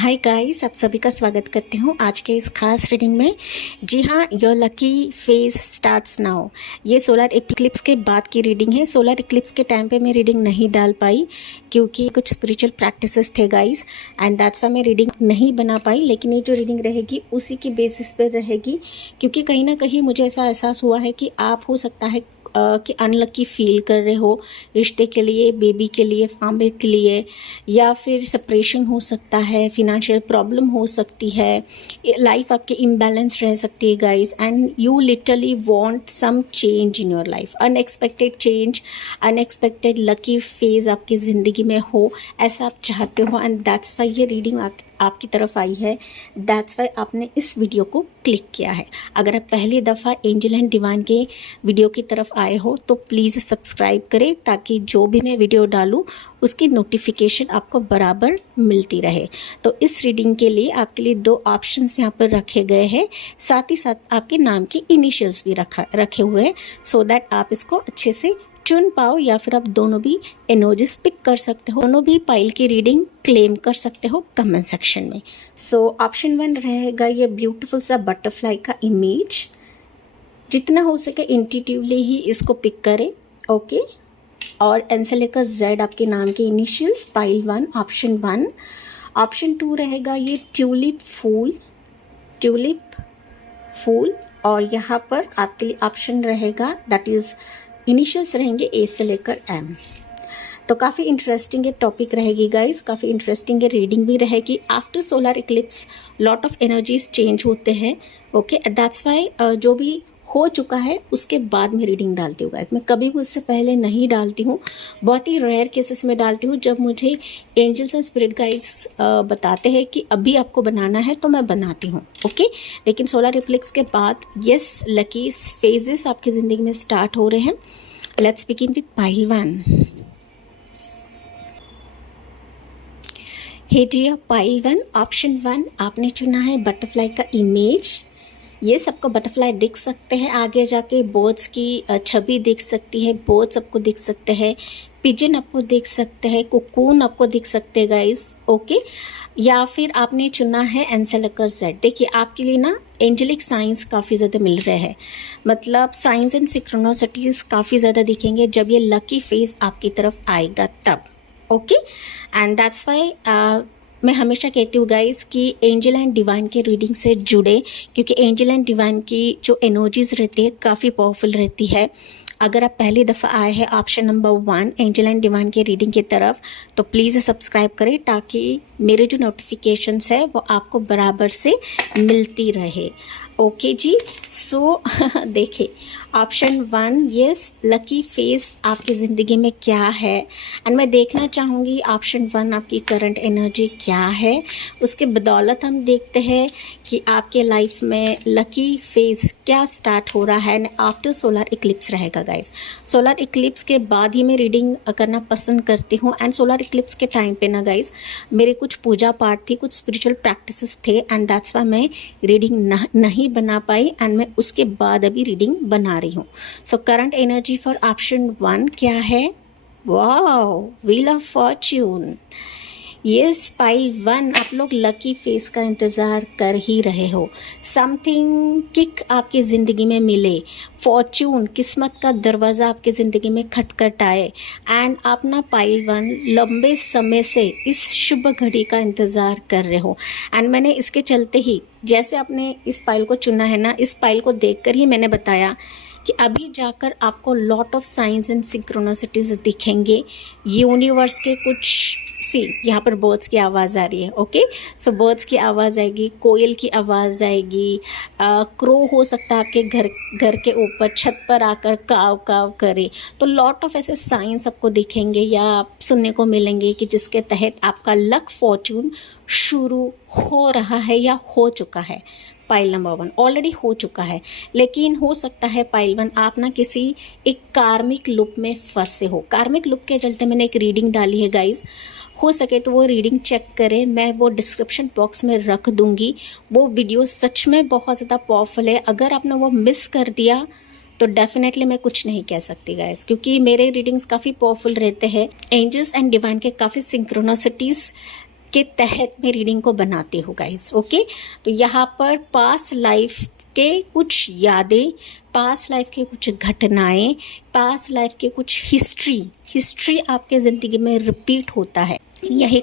Hi guys, आप सभी का स्वागत करती हूँ आज के इस खास रीडिंग में। जी हाँ, your lucky phase starts now. ये सोलर इक्लिप्स के बाद की रीडिंग है। सोलर इक्लिप्स के टाइम पे मैं रीडिंग नहीं डाल पाई क्योंकि कुछ स्पिरिचुअल प्रैक्टिसेस थे गाइस, एंड दैट्स वाई मैं रीडिंग नहीं बना पाई। लेकिन ये जो रीडिंग रहेगी उसी की बेसिस पर रहेगी, क्योंकि कहीं ना कहीं मुझे ऐसा एहसास हुआ है कि आप हो सकता है कि अनलकी फील कर रहे हो रिश्ते के लिए, बेबी के लिए, फैमिली के लिए, या फिर सेपरेशन हो सकता है, फिनेंशियल प्रॉब्लम हो सकती है, लाइफ आपकी इम्बैलेंस रह सकती है guys, and you literally want some change in your life. Unexpected change, unexpected lucky phase आपकी ज़िंदगी में हो, ऐसा आप चाहते हो, एंड दैट्स वाई ये रीडिंग आपकी तरफ आई है। दैट्स वाई आपने इस वीडियो को क्लिक किया है। अगर आप पहली दफ़ा एंजल एंड डिवाइन के वीडियो की तरफ आए हो तो प्लीज़ सब्सक्राइब करें, ताकि जो भी मैं वीडियो डालूँ उसकी नोटिफिकेशन आपको बराबर मिलती रहे। तो इस रीडिंग के लिए आपके लिए 2 ऑप्शंस यहाँ पर रखे गए हैं, साथ ही साथ आपके नाम की इनिशियल्स भी रखे हुए हैं, सो दैट आप इसको अच्छे से चुन पाओ, या फिर आप दोनों भी एनर्जीज पिक कर सकते हो, दोनों भी पाइल की रीडिंग क्लेम कर सकते हो कमेंट सेक्शन में। सो ऑप्शन 1 रहेगा ये ब्यूटीफुल सा बटरफ्लाई का इमेज। जितना हो सके इंट्यूटिवली ही इसको पिक करें, ओके। और एन से लेकर जेड आपके नाम के इनिशियल्स, पाइल 1 ऑप्शन 1। ऑप्शन 2 रहेगा ये ट्यूलिप फूल, और यहाँ पर आपके लिए ऑप्शन रहेगा, दैट इज़ इनिशियल्स रहेंगे ए से लेकर एम। तो काफ़ी इंटरेस्टिंग ये टॉपिक रहेगी गाइस, काफ़ी इंटरेस्टिंग ये रीडिंग भी रहेगी। After solar Eclipse lot of energies change होते हैं, ओके। दैट्स वाई जो भी हो चुका है उसके बाद में रीडिंग डालती हूँ गाइस। मैं कभी भी उससे पहले नहीं डालती हूँ, बहुत ही रेयर केसेस में डालती हूँ, जब मुझे एंजल्स एंड स्पिरिट गाइड्स बताते हैं कि अभी आपको बनाना है तो मैं बनाती हूँ, ओके। लेकिन सोलर इक्लिप्स के बाद यस, लकी फेजेस आपकी ज़िंदगी में स्टार्ट हो रहे हैं। Let's begin with pile 1। Hey dear pile 1, option 1 आपने चुना है बटरफ्लाई का इमेज। ये सबको बटरफ्लाई दिख सकते हैं, आगे जाके बर्ड्स की छवि दिख सकती है, बर्ड्स आपको दिख सकते हैं, पिजन आपको दिख सकते हैं, कोकून आपको दिख सकते हैं गाइस, ओके। या फिर आपने चुना है एंसेलकर जेड। देखिए आपके लिए ना एंजेलिक साइंस काफ़ी ज़्यादा मिल रहे हैं, मतलब साइंस एंड सिक्रोनोसिटीज़ काफ़ी ज़्यादा दिखेंगे जब ये लकी फेज आपकी तरफ आएगा तब, ओके। एंड दैट्स वाई मैं हमेशा कहती हूँ गाइस कि एंजल एंड डिवाइन के रीडिंग से जुड़े, क्योंकि एंजल एंड डिवाइन की जो एनर्जीज रहती है काफ़ी पावरफुल रहती है। अगर आप पहली दफ़ा आए हैं option number 1 angel and divine के रीडिंग की तरफ, तो प्लीज़ सब्सक्राइब करें, ताकि मेरे जो नोटिफिकेशंस है वो आपको बराबर से मिलती रहे, ओके जी। सो देखिए ऑप्शन 1 यस, लकी फेज आपकी ज़िंदगी में क्या है, एंड मैं देखना चाहूँगी ऑप्शन 1 आपकी करंट एनर्जी क्या है। उसके बदौलत हम देखते हैं कि आपके लाइफ में लकी फेज क्या स्टार्ट हो रहा है, एंड आफ्टर सोलर इक्लिप्स रहेगा गाइस। सोलर इक्लिप्स के बाद ही मैं रीडिंग करना पसंद करती हूँ, एंड सोलर इक्लिप्स के टाइम पे ना गाइस मेरे कुछ पूजा पाठ थी, कुछ स्पिरिचुअल प्रैक्टिसेस थे, एंड दैट्स वाई मैं रीडिंग नहीं बना पाई, एंड मैं उसके बाद अभी रीडिंग बना रही हूँ। So current energy for option 1 क्या है? Wow, wheel of Fortune. Yes pile 1, आप लोग लकी फेस का इंतज़ार कर ही रहे हो। समथिंग किक आपकी ज़िंदगी में मिले, फॉर्च्यून किस्मत का दरवाज़ा आपकी ज़िंदगी में खटखटाए, एंड आप ना पाइल 1 लंबे समय से इस शुभ घड़ी का इंतज़ार कर रहे हो। एंड मैंने इसके चलते ही, जैसे आपने इस पाइल को चुना है ना, इस पाइल को देखकर ही मैंने बताया कि अभी जाकर आपको लॉट ऑफ साइंस एंड सिंक्रोनिसिटीज दिखेंगे। यूनिवर्स के कुछ यहाँ पर बर्ड्स की आवाज़ आ रही है, ओके। सो बर्ड्स की आवाज़ आएगी, कोयल की आवाज़ आएगी, क्रो हो सकता है आपके घर के ऊपर छत पर आकर काव काव करे। तो लॉट ऑफ ऐसे साइंस आपको दिखेंगे या सुनने को मिलेंगे कि जिसके तहत आपका लक फॉर्च्यून शुरू हो रहा है या हो चुका है। पाइल नंबर 1 ऑलरेडी हो चुका है, लेकिन हो सकता है पाइल 1 आप ना किसी एक कार्मिक लूप में फंसे हो। कार्मिक लूप के चलते मैंने एक रीडिंग डाली है गाइस, हो सके तो वो रीडिंग चेक करें, मैं वो डिस्क्रिप्शन बॉक्स में रख दूंगी। वो वीडियो सच में बहुत ज़्यादा पावरफुल है। अगर आपने वो मिस कर दिया तो डेफिनेटली मैं कुछ नहीं कह सकती गाइस, क्योंकि मेरे रीडिंग्स काफ़ी पावरफुल रहते हैं। एंजल्स एंड डिवाइन के काफ़ी सिंक्रोनिसिटीज़ के तहत मैं रीडिंग को बनाती हूँ गाइस। ओके, तो यहाँ पर पास्ट लाइफ के कुछ यादें, पास्ट लाइफ के कुछ घटनाएं, पास्ट लाइफ के कुछ हिस्ट्री आपके ज़िंदगी में रिपीट होता है। यही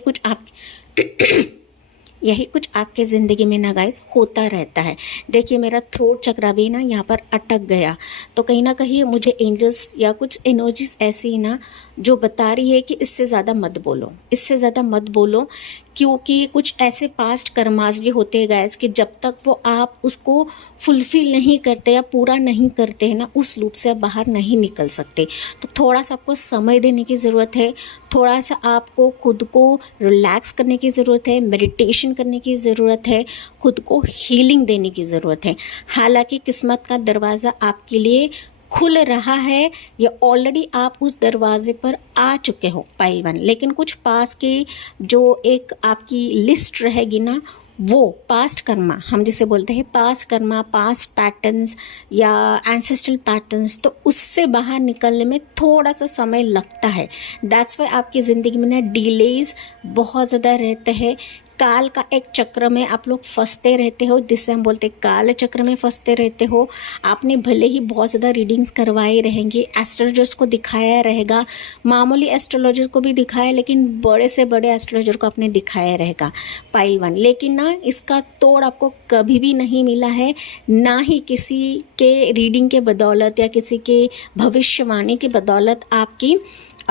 कुछ आपके ज़िंदगी में ना गाइस होता रहता है। देखिए मेरा थ्रोट चक्र भी ना यहाँ पर अटक गया, तो कहीं ना कहीं मुझे एंजल्स या कुछ एनर्जीज ऐसी ना जो बता रही है कि इससे ज़्यादा मत बोलो, इससे ज़्यादा मत बोलो, क्योंकि कुछ ऐसे पास्ट कर्मास भी होते हैं गाइस कि जब तक वो आप उसको फुलफ़िल नहीं करते या पूरा नहीं करते हैं ना, उस लूप से आप बाहर नहीं निकल सकते। तो थोड़ा सा आपको समय देने की ज़रूरत है, थोड़ा सा आपको खुद को रिलैक्स करने की ज़रूरत है, मेडिटेशन करने की ज़रूरत है, खुद को हीलिंग देने की ज़रूरत है। हालांकि किस्मत का दरवाज़ा आपके लिए खुल रहा है या ऑलरेडी आप उस दरवाजे पर आ चुके हो पाइल वन, लेकिन कुछ पास के जो एक आपकी लिस्ट रहेगी ना, वो पास्ट कर्मा, हम जिसे बोलते हैं पास्ट कर्मा, पास्ट पैटर्न्स या एंसेस्ट्रल पैटर्न्स, तो उससे बाहर निकलने में थोड़ा सा समय लगता है। दैट्स वाई आपकी ज़िंदगी में ना डिलेज बहुत ज़्यादा रहते हैं। काल का एक चक्र में आप लोग फंसते रहते हो, जिससे हम बोलते हैं काल चक्र में फंसते रहते हो। आपने भले ही बहुत ज़्यादा रीडिंग्स करवाए रहेंगे, एस्ट्रोलॉजर्स को दिखाया रहेगा, मामूली एस्ट्रोलॉजर को भी दिखाया, लेकिन बड़े से बड़े एस्ट्रोलॉजर को आपने दिखाया रहेगा पाइल वन, लेकिन ना इसका तोड़ आपको कभी भी नहीं मिला है, ना ही किसी के रीडिंग के बदौलत या किसी के भविष्यवाणी के बदौलत आपकी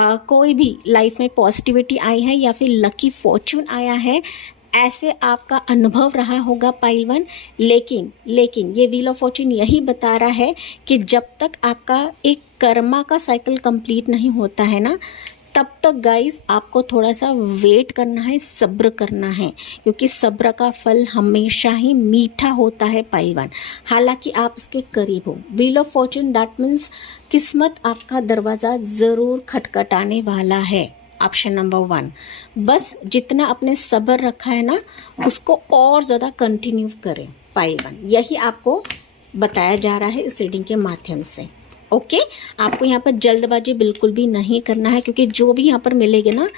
कोई भी लाइफ में पॉजिटिविटी आई है या फिर लकी फॉर्चून आया है, ऐसे आपका अनुभव रहा होगा पाइल वन। लेकिन ये व्हील ऑफ फॉर्चून यही बता रहा है कि जब तक आपका एक कर्मा का साइकिल कंप्लीट नहीं होता है ना, तब तक गाइस आपको थोड़ा सा वेट करना है, सब्र करना है, क्योंकि सब्र का फल हमेशा ही मीठा होता है पाइल वन। हालांकि आप इसके करीब हो। Wheel of Fortune that means किस्मत आपका दरवाज़ा ज़रूर खटखटाने वाला है। ऑप्शन नंबर 1, बस जितना आपने सब्र रखा है ना, उसको और ज़्यादा कंटिन्यू करें पाइल वन। यही आपको बताया जा रहा है इस रीडिंग के माध्यम से। ओके, आपको यहाँ पर जल्दबाजी बिल्कुल भी नहीं करना है, क्योंकि जो भी यहाँ पर मिलेगा ना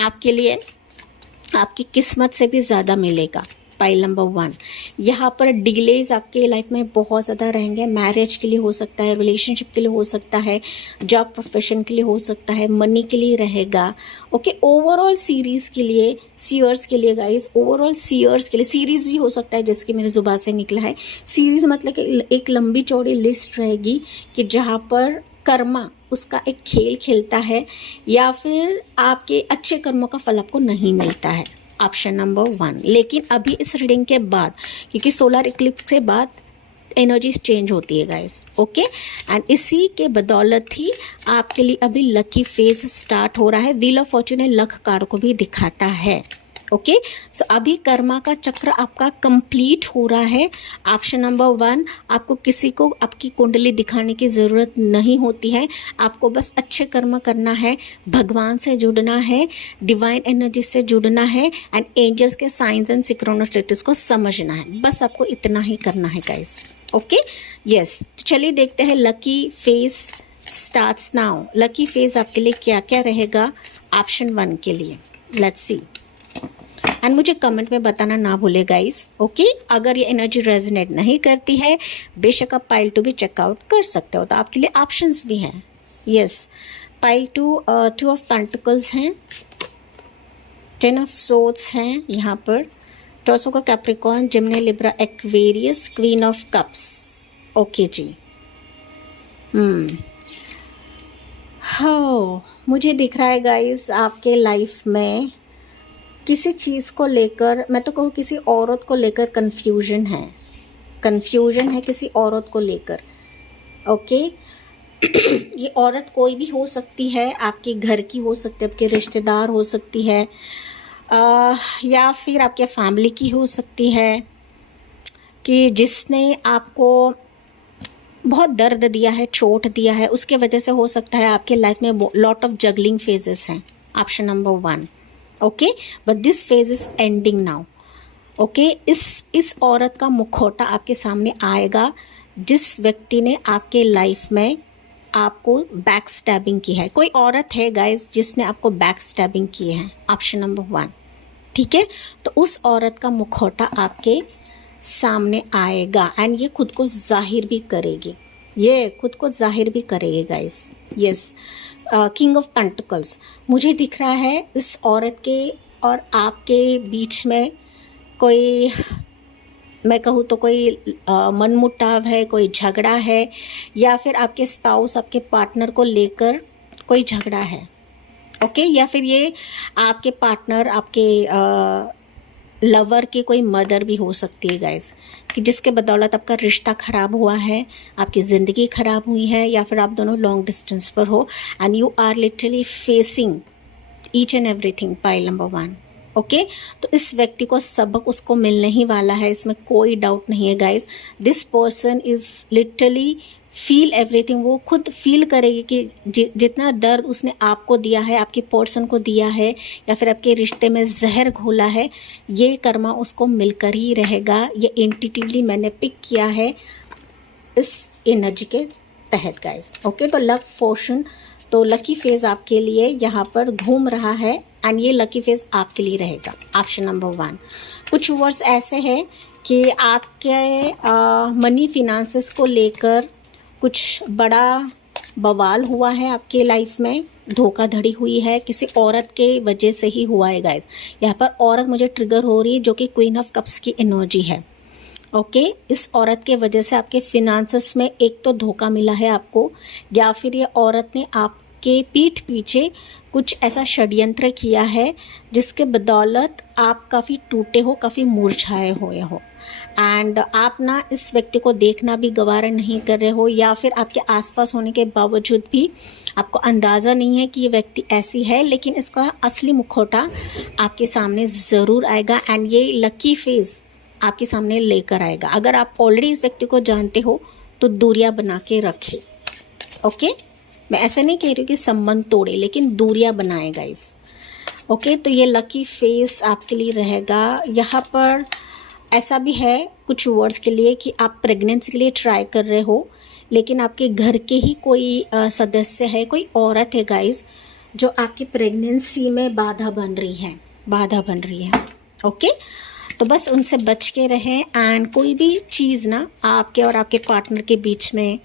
आपके लिए आपकी किस्मत से भी ज़्यादा मिलेगा। पाइल नंबर 1, यहाँ पर डिलेज आपके लाइफ में बहुत ज़्यादा रहेंगे। मैरिज के लिए हो सकता है, रिलेशनशिप के लिए हो सकता है, जॉब प्रोफेशन के लिए हो सकता है, मनी के लिए रहेगा। ओके, ओवरऑल सीरीज़ के लिए, सीयर्स के लिए गाइस, ओवरऑल सीयर्स के लिए सीरीज़ भी हो सकता है, जैसे कि मेरे ज़ुबान से निकला है। सीरीज़ मतलब कि एक लंबी चौड़ी लिस्ट रहेगी कि जहाँ पर कर्मा उसका एक खेल खेलता है या फिर आपके अच्छे कर्मों का फल आपको नहीं मिलता है। Option number 1। लेकिन अभी इस रीडिंग के बाद, क्योंकि सोलर इक्लिप्स के बाद एनर्जीज चेंज होती है गाइस, ओके, एंड इसी के बदौलत ही आपके लिए अभी लकी फेज स्टार्ट हो रहा है। Wheel of Fortune luck card को भी दिखाता है। ओके, सो अभी कर्मा का चक्र आपका कंप्लीट हो रहा है। ऑप्शन नंबर 1, आपको किसी को आपकी कुंडली दिखाने की ज़रूरत नहीं होती है। आपको बस अच्छे कर्म करना है, भगवान से जुड़ना है, डिवाइन एनर्जी से जुड़ना है, एंड एंजल्स के साइंस एंड सिक्रोनोस्टेटिस को समझना है। बस आपको इतना ही करना है गाइस। ओके, यस, तो चलिए देखते हैं lucky phase starts now. Lucky phase आपके लिए क्या क्या रहेगा ऑप्शन 1 के लिए, लेट्स सी। एंड मुझे कमेंट में बताना ना भूले गाइस। ओके, अगर ये एनर्जी रेजोनेट नहीं करती है, बेशक आप पाइल 2 भी चेकआउट कर सकते हो, तो आपके लिए ऑप्शंस भी हैं। यस, पाइल 2 ऑफ पेंटिकल्स हैं, 10 ऑफ सोर्ड्स हैं यहाँ पर, टॉर्सो का Capricorn, Gemini, Libra, Aquarius, queen of cups. Okay ji, मुझे दिख रहा है गाइस आपके लाइफ में किसी चीज़ को लेकर, मैं तो कहूँ किसी औरत को लेकर कन्फ्यूजन है किसी औरत को लेकर। ओके, ये औरत कोई भी हो सकती है, आपके घर की हो सकती है, आपके रिश्तेदार हो सकती है, या फिर आपके फैमिली की हो सकती है, कि जिसने आपको बहुत दर्द दिया है, चोट दिया है, उसके वजह से हो सकता है आपके लाइफ में लॉट ऑफ जगलिंग फेजेस हैं। Option number 1। Okay, but this phase is ending now. Okay, इस औरत का मुखौटा आपके सामने आएगा जिस व्यक्ति ने आपके लाइफ में आपको बैक स्टैबिंग की है। कोई औरत है गाइस जिसने आपको बैक स्टैबिंग की है। Option number 1। ठीक है। तो उस औरत का मुखौटा आपके सामने आएगा एंड ये खुद को जाहिर भी करेगी, ये खुद को जाहिर भी करेगी guys. Yes, king of pentacles मुझे दिख रहा है। इस औरत के और आपके बीच में कोई, मैं कहूँ तो कोई मनमुटाव है, कोई झगड़ा है, या फिर आपके स्पाउस, आपके पार्टनर को लेकर कोई झगड़ा है। ओके, या फिर ये आपके पार्टनर, आपके लवर की कोई मदर भी हो सकती है गाइस, कि जिसके बदौलत आपका रिश्ता ख़राब हुआ है, आपकी ज़िंदगी ख़राब हुई है, या फिर आप दोनों लॉन्ग डिस्टेंस पर हो and you are literally facing each and everything. Pile number 1। Okay, तो इस व्यक्ति को सबक उसको मिलने ही वाला है, इसमें कोई डाउट नहीं है guys. This person is literally feel everything. वो खुद फील करेगी कि जितना दर्द उसने आपको दिया है, आपके पर्सन को दिया है, या फिर आपके रिश्ते में जहर घोला है, ये कर्मा उसको मिलकर ही रहेगा। ये इंट्यूटिवली मैंने पिक किया है इस एनर्जी के तहत गाइस। ओके, तो लक फॉर्चून, तो लकी फेज आपके लिए यहाँ पर घूम रहा है एंड ये लकी फेज आपके लिए रहेगा। Option number 1। कुछ वर्ड्स ऐसे हैं कि आपके मनी फिनांसेस को लेकर कुछ बड़ा बवाल हुआ है आपके लाइफ में, धोखाधड़ी हुई है, किसी औरत के वजह से ही हुआ है गाइस। यहाँ पर औरत मुझे ट्रिगर हो रही है जो कि क्वीन ऑफ कप्स की एनर्जी है। ओके, इस औरत के वजह से आपके फिनांसेस में एक तो धोखा मिला है आपको, या फिर ये औरत ने आपके पीठ पीछे कुछ ऐसा षड्यंत्र किया है जिसके बदौलत आप काफ़ी टूटे हो, काफ़ी मुरझाए हुए हो एंड आप ना इस व्यक्ति को देखना भी गवारा नहीं कर रहे हो, या फिर आपके आसपास होने के बावजूद भी आपको अंदाज़ा नहीं है कि ये व्यक्ति ऐसी है, लेकिन इसका असली मुखौटा आपके सामने ज़रूर आएगा एंड ये लकी फेज आपके सामने लेकर आएगा। अगर आप ऑलरेडी इस व्यक्ति को जानते हो तो दूरियां बना के रखिए। ओके, मैं ऐसा नहीं कह रही हूँ कि संबंध तोड़े, लेकिन दूरियां बनाए गाइस। ओके, तो ये लकी फेस आपके लिए रहेगा। यहाँ पर ऐसा भी है कुछ वर्ड्स के लिए कि आप प्रेगनेंसी के लिए ट्राई कर रहे हो, लेकिन आपके घर के ही कोई सदस्य है, कोई औरत है गाइस, जो आपकी प्रेगनेंसी में बाधा बन रही है। ओके, तो बस उनसे बच के रहें एंड कोई भी चीज़ ना आपके और आपके पार्टनर के बीच में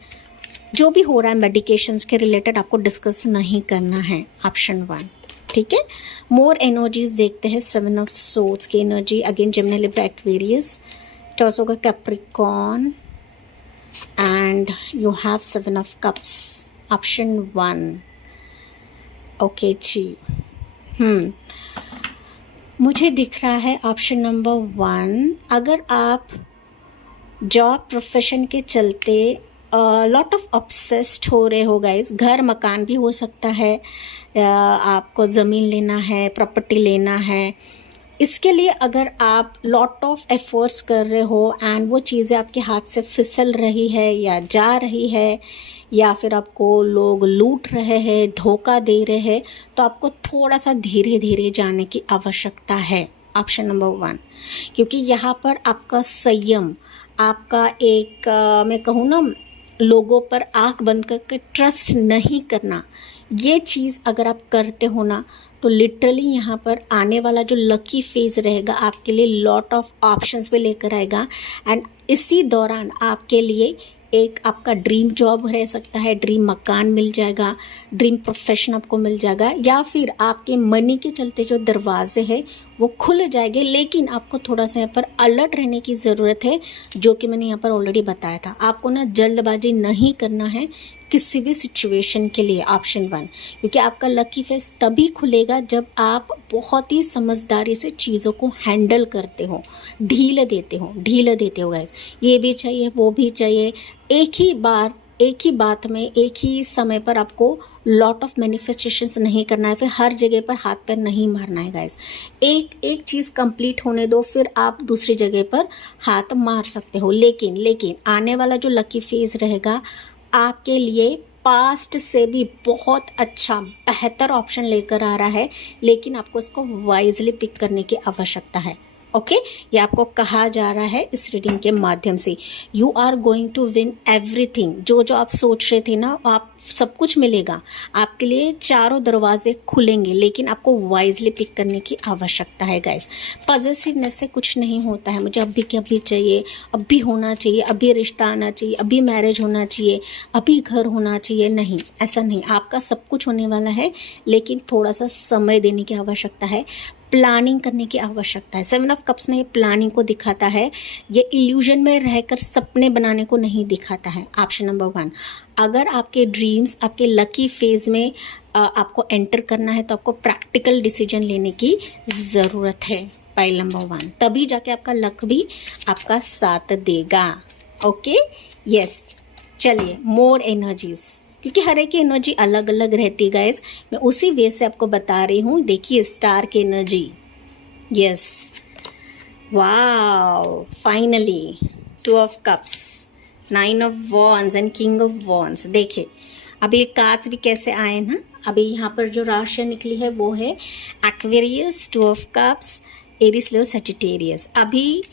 जो भी हो रहा है मेडिकेशंस के रिलेटेड आपको डिस्कस नहीं करना है। ऑप्शन 1, ठीक है। मोर एनर्जीज देखते हैं। 7 ऑफ सोर्ड्स की energy, again Gemini, Libra, Aquarius, Taurus का Capricorn and you have 7 of cups. Option 1। Okay ji, मुझे दिख रहा है ऑप्शन नंबर 1। अगर आप जॉब प्रोफेशन के चलते लॉट ऑफ ऑब्सेस्ड हो रहे हो गाइस, घर मकान भी हो सकता है, आपको ज़मीन लेना है, प्रॉपर्टी लेना है, इसके लिए अगर आप लॉट ऑफ एफर्ट्स कर रहे हो एंड वो चीज़ें आपके हाथ से फिसल रही है या जा रही है, या फिर आपको लोग लूट रहे हैं, धोखा दे रहे हैं, तो आपको थोड़ा सा धीरे धीरे जाने की आवश्यकता है। ऑप्शन नंबर 1, क्योंकि यहाँ पर आपका संयम, आपका एक मैं कहूँ ना, लोगों पर आंख बंद करके ट्रस्ट नहीं करना, ये चीज़ अगर आप करते हो ना, तो लिटरली यहाँ पर आने वाला जो लकी फेज रहेगा आपके लिए लॉट ऑफ ऑप्शंस भी लेकर आएगा एंड इसी दौरान आपके लिए एक आपका ड्रीम जॉब रह सकता है, ड्रीम मकान मिल जाएगा, ड्रीम प्रोफेशन आपको मिल जाएगा, या फिर आपके मनी के चलते जो दरवाजे हैं वो खुल जाएंगे। लेकिन आपको थोड़ा सा यहाँ पर अलर्ट रहने की ज़रूरत है, जो कि मैंने यहाँ पर ऑलरेडी बताया था। आपको ना जल्दबाजी नहीं करना है किसी भी सिचुएशन के लिए। ऑप्शन 1, क्योंकि आपका लकी फेस तभी खुलेगा जब आप बहुत ही समझदारी से चीज़ों को हैंडल करते हो, ढील देते हो गाइस। ये भी चाहिए, वो भी चाहिए, एक ही बात में एक ही समय पर आपको लॉट ऑफ मैनिफेस्टेशंस नहीं करना है, फिर हर जगह पर हाथ पैर नहीं मारना है गाइस। एक चीज़ कंप्लीट होने दो, फिर आप दूसरी जगह पर हाथ मार सकते हो। लेकिन आने वाला जो लकी फेज रहेगा आपके लिए पास्ट से भी बहुत अच्छा बेहतर ऑप्शन लेकर आ रहा है, लेकिन आपको इसको वाइजली पिक करने की आवश्यकता है। ओके ये आपको कहा जा रहा है इस रीडिंग के माध्यम से। You are going to win everything. जो जो आप सोच रहे थे ना, आप सब कुछ मिलेगा आपके लिए, चारों दरवाजे खुलेंगे, लेकिन आपको वाइजली पिक करने की आवश्यकता है गाइस। पॉजिटिवनेस से कुछ नहीं होता है, मुझे अभी के अभी चाहिए, अभी होना चाहिए, अभी रिश्ता आना चाहिए, अभी मैरिज होना चाहिए, अभी घर होना चाहिए, नहीं, ऐसा नहीं। आपका सब कुछ होने वाला है, लेकिन थोड़ा सा समय देने की आवश्यकता है, प्लानिंग करने की आवश्यकता है। 7 ऑफ कप्स ने प्लानिंग को दिखाता है, ये इल्यूजन में रहकर सपने बनाने को नहीं दिखाता है। ऑप्शन नंबर 1, अगर आपके ड्रीम्स आपके लकी फेज में आपको एंटर करना है तो आपको प्रैक्टिकल डिसीजन लेने की ज़रूरत है, पाइल नंबर 1, तभी जाके आपका लक भी आपका साथ देगा। ओके यस, चलिए मोर एनर्जीज, क्योंकि हर एक की एनर्जी अलग अलग रहती है गाइस, मैं उसी वे से आपको बता रही हूँ। देखिए स्टार की energy, yes, wow, finally 2 of cups, 9 of wands and king of wands. देखिए अभी ये कार्ड्स भी कैसे आए ना, अभी यहाँ पर जो राशि निकली है वो है Aquarius, 2 of cups, Aries, Leo, Sagittarius. अभी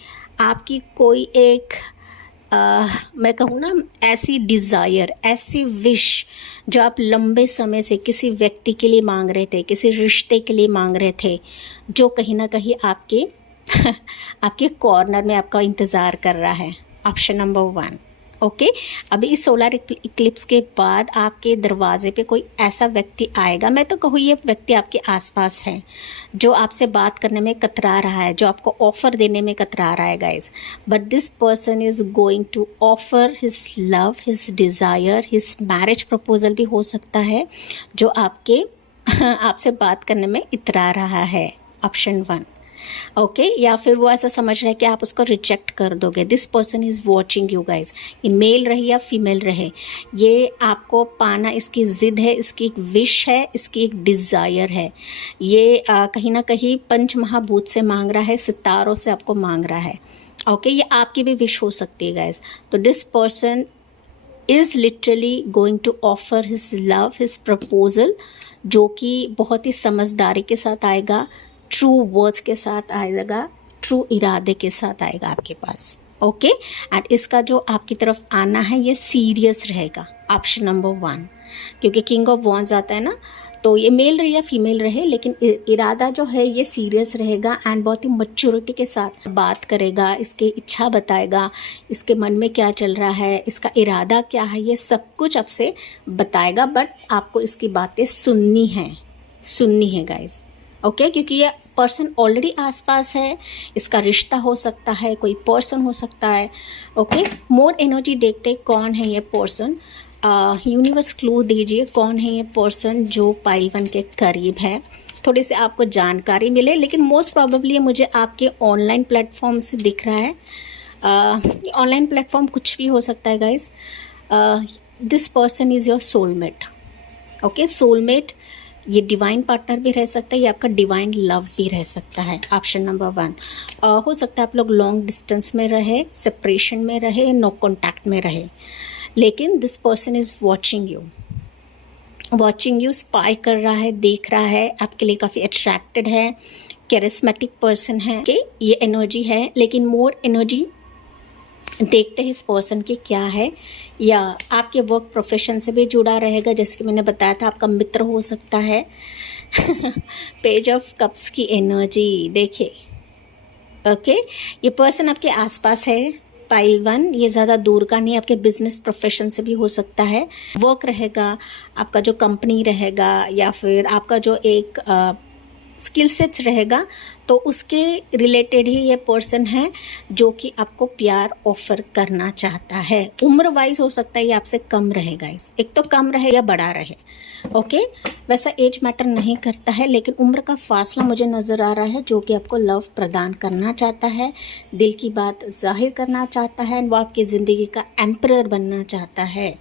आपकी कोई एक मैं कहूँ ना, ऐसी डिज़ायर, ऐसी विश जो आप लंबे समय से किसी व्यक्ति के लिए मांग रहे थे, किसी रिश्ते के लिए मांग रहे थे, जो कहीं ना कहीं आपके आपके कॉर्नर में आपका इंतज़ार कर रहा है। Option number 1। ओके अभी इस सोलर इक्लिप्स के बाद आपके दरवाजे पे कोई ऐसा व्यक्ति आएगा, मैं तो कहूँ ये व्यक्ति आपके आसपास है, जो आपसे बात करने में कतरा रहा है, जो आपको ऑफ़र देने में कतरा रहा है guys. But this person is going to offer his love, his desire, his marriage proposal भी हो सकता है, जो आपके आपसे बात करने में इतरा रहा है। ऑप्शन 1। ओके या फिर वो ऐसा समझ रहा है कि आप उसको रिजेक्ट कर दोगे। This person is watching you guys, ये मेल रहे या फीमेल रहे, ये आपको पाना इसकी ज़िद है, इसकी एक विश है, इसकी एक डिज़ायर है। ये कहीं ना कहीं पंच महाभूत से मांग रहा है, सितारों से आपको मांग रहा है। ओके ये आपकी भी विश हो सकती है गाइज। तो this person is literally going to offer his love, his proposal, जो कि बहुत ही समझदारी के साथ आएगा, ट्रू वर्ड्स के साथ आएगा, ट्रू इरादे के साथ आएगा आपके पास। ओके एंड इसका जो आपकी तरफ आना है ये सीरियस रहेगा। ऑप्शन नंबर 1, क्योंकि किंग ऑफ वॉन्ड्स आता है ना, तो ये मेल रहे या फीमेल रहे, लेकिन इरादा जो है ये सीरियस रहेगा एंड बहुत ही मैच्योरिटी के साथ बात करेगा, इसकी इच्छा बताएगा, इसके मन में क्या चल रहा है, इसका इरादा क्या है, ये सब कुछ आपसे बताएगा। बट आपको इसकी बातें सुननी है गाइज। ओके क्योंकि ये पर्सन ऑलरेडी आसपास है, इसका रिश्ता हो सकता है, कोई पर्सन हो सकता है। ओके मोर एनर्जी देखते कौन है ये पर्सन। यूनिवर्स क्लू दीजिए कौन है ये पर्सन जो पाइल 1 के करीब है, थोड़ी सी आपको जानकारी मिले, लेकिन मोस्ट प्रॉबेबली मुझे आपके ऑनलाइन प्लेटफॉर्म से दिख रहा है। ऑनलाइन प्लेटफॉर्म कुछ भी हो सकता है guys. This person is your soulmate. Okay soulmate ये डिवाइन पार्टनर भी रह सकता है, ये आपका डिवाइन लव भी रह सकता है। ऑप्शन नंबर 1 हो सकता है आप लोग लॉन्ग डिस्टेंस में रहे, सेपरेशन में रहे, नो कॉन्टैक्ट में रहे, लेकिन this person is watching you, spy कर रहा है, देख रहा है, आपके लिए काफ़ी अट्रैक्टेड है, कैरिस्मेटिक पर्सन है। कि ये एनर्जी है, लेकिन मोर एनर्जी देखते हैं इस पर्सन की क्या है, या आपके वर्क प्रोफेशन से भी जुड़ा रहेगा, जैसे कि मैंने बताया था आपका मित्र हो सकता है। पेज ऑफ कप्स की एनर्जी देखिए। ओके ये पर्सन आपके आसपास है पाइल 1, ये ज़्यादा दूर का नहीं, आपके बिजनेस प्रोफेशन से भी हो सकता है, वर्क रहेगा, आपका जो कंपनी रहेगा, या फिर आपका जो एक स्किल सेट्स रहेगा, तो उसके रिलेटेड ही ये पर्सन है जो कि आपको प्यार ऑफर करना चाहता है। उम्र वाइज हो सकता है ये आपसे कम रहेगा, एक तो कम रहे या बड़ा रहे। ओके वैसा एज मैटर नहीं करता है, लेकिन उम्र का फासला मुझे नज़र आ रहा है, जो कि आपको लव प्रदान करना चाहता है, दिल की बात जाहिर करना चाहता है, वो आपकी ज़िंदगी का एम्परर बनना चाहता है,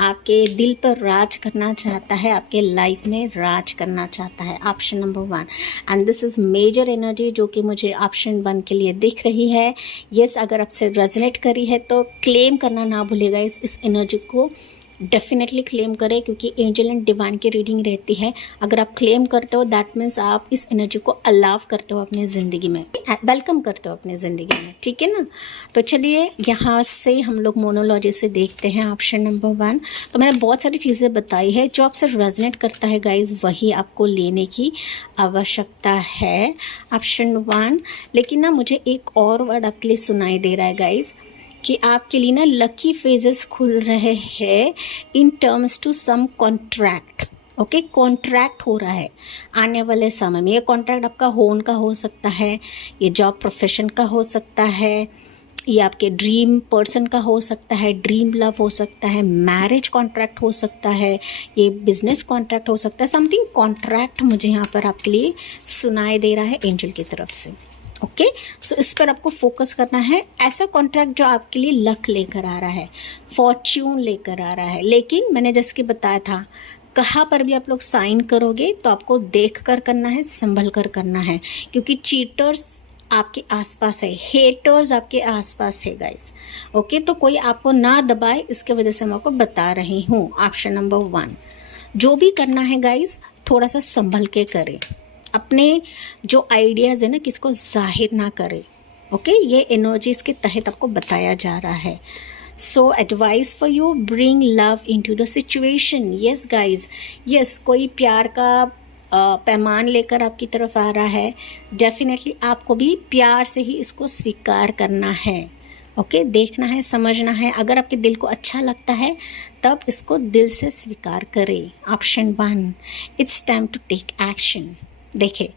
आपके दिल पर राज करना चाहता है, आपके लाइफ में राज करना चाहता है। Option number 1 and this is major energy जो कि मुझे ऑप्शन 1 के लिए दिख रही है। यस अगर आपसे रेजोनेट करी है तो क्लेम करना ना भूलिएगा इस एनर्जी को, डेफिनेटली क्लेम करें, क्योंकि एंजल एंड डिवाइन की रीडिंग रहती है। अगर आप क्लेम करते हो दैट मीन्स आप इस एनर्जी को अलाव करते हो अपनी ज़िंदगी में, वेलकम करते हो अपनी ज़िंदगी में, ठीक है ना। तो चलिए यहाँ से हम लोग मोनोलॉजी से देखते हैं ऑप्शन नंबर 1। तो मैंने बहुत सारी चीज़ें बताई है, जो आपसे रेजोनेट करता है गाइज वही आपको लेने की आवश्यकता है, ऑप्शन 1। लेकिन ना मुझे एक और वर्ड आपके लिए सुनाई दे रहा है गाइज, कि आपके लिए ना लकी फेजेस खुल रहे हैं in terms to some contract. Okay, contract हो रहा है आने वाले समय में। ये कॉन्ट्रैक्ट आपका होन का हो सकता है, ये जॉब प्रोफेशन का हो सकता है, ये आपके ड्रीम पर्सन का हो सकता है, ड्रीम लव हो सकता है, मैरिज कॉन्ट्रैक्ट हो सकता है, ये बिजनेस कॉन्ट्रैक्ट हो सकता है। समथिंग कॉन्ट्रैक्ट मुझे यहाँ पर आपके लिए सुनाई दे रहा है एंजल की तरफ से। ओके, सो इस पर आपको फोकस करना है। ऐसा कॉन्ट्रैक्ट जो आपके लिए लक लेकर आ रहा है, फॉर्च्यून लेकर आ रहा है। लेकिन मैंने जैसे कि बताया था, कहाँ पर भी आप लोग साइन करोगे तो आपको देख कर करना है, संभल कर करना है, क्योंकि चीटर्स आपके आसपास है, हेटर्स आपके आसपास है गाइस। ओके, तो कोई आपको ना दबाए, इसके वजह से मैं आपको बता रही हूँ। ऑप्शन नंबर 1, जो भी करना है गाइस थोड़ा सा संभल के करें, अपने जो आइडियाज़ है ना किसको जाहिर ना करें। ओके, ये एनर्जीज के तहत आपको बताया जा रहा है। So advice for you, bring love into the situation. Yes guys, yes, कोई प्यार का पैमान लेकर आपकी तरफ आ रहा है, डेफिनेटली आपको भी प्यार से ही इसको स्वीकार करना है। ओके, देखना है, समझना है। अगर आपके दिल को अच्छा लगता है तब इसको दिल से स्वीकार करें। Option 1, it's time to take action. देखिए,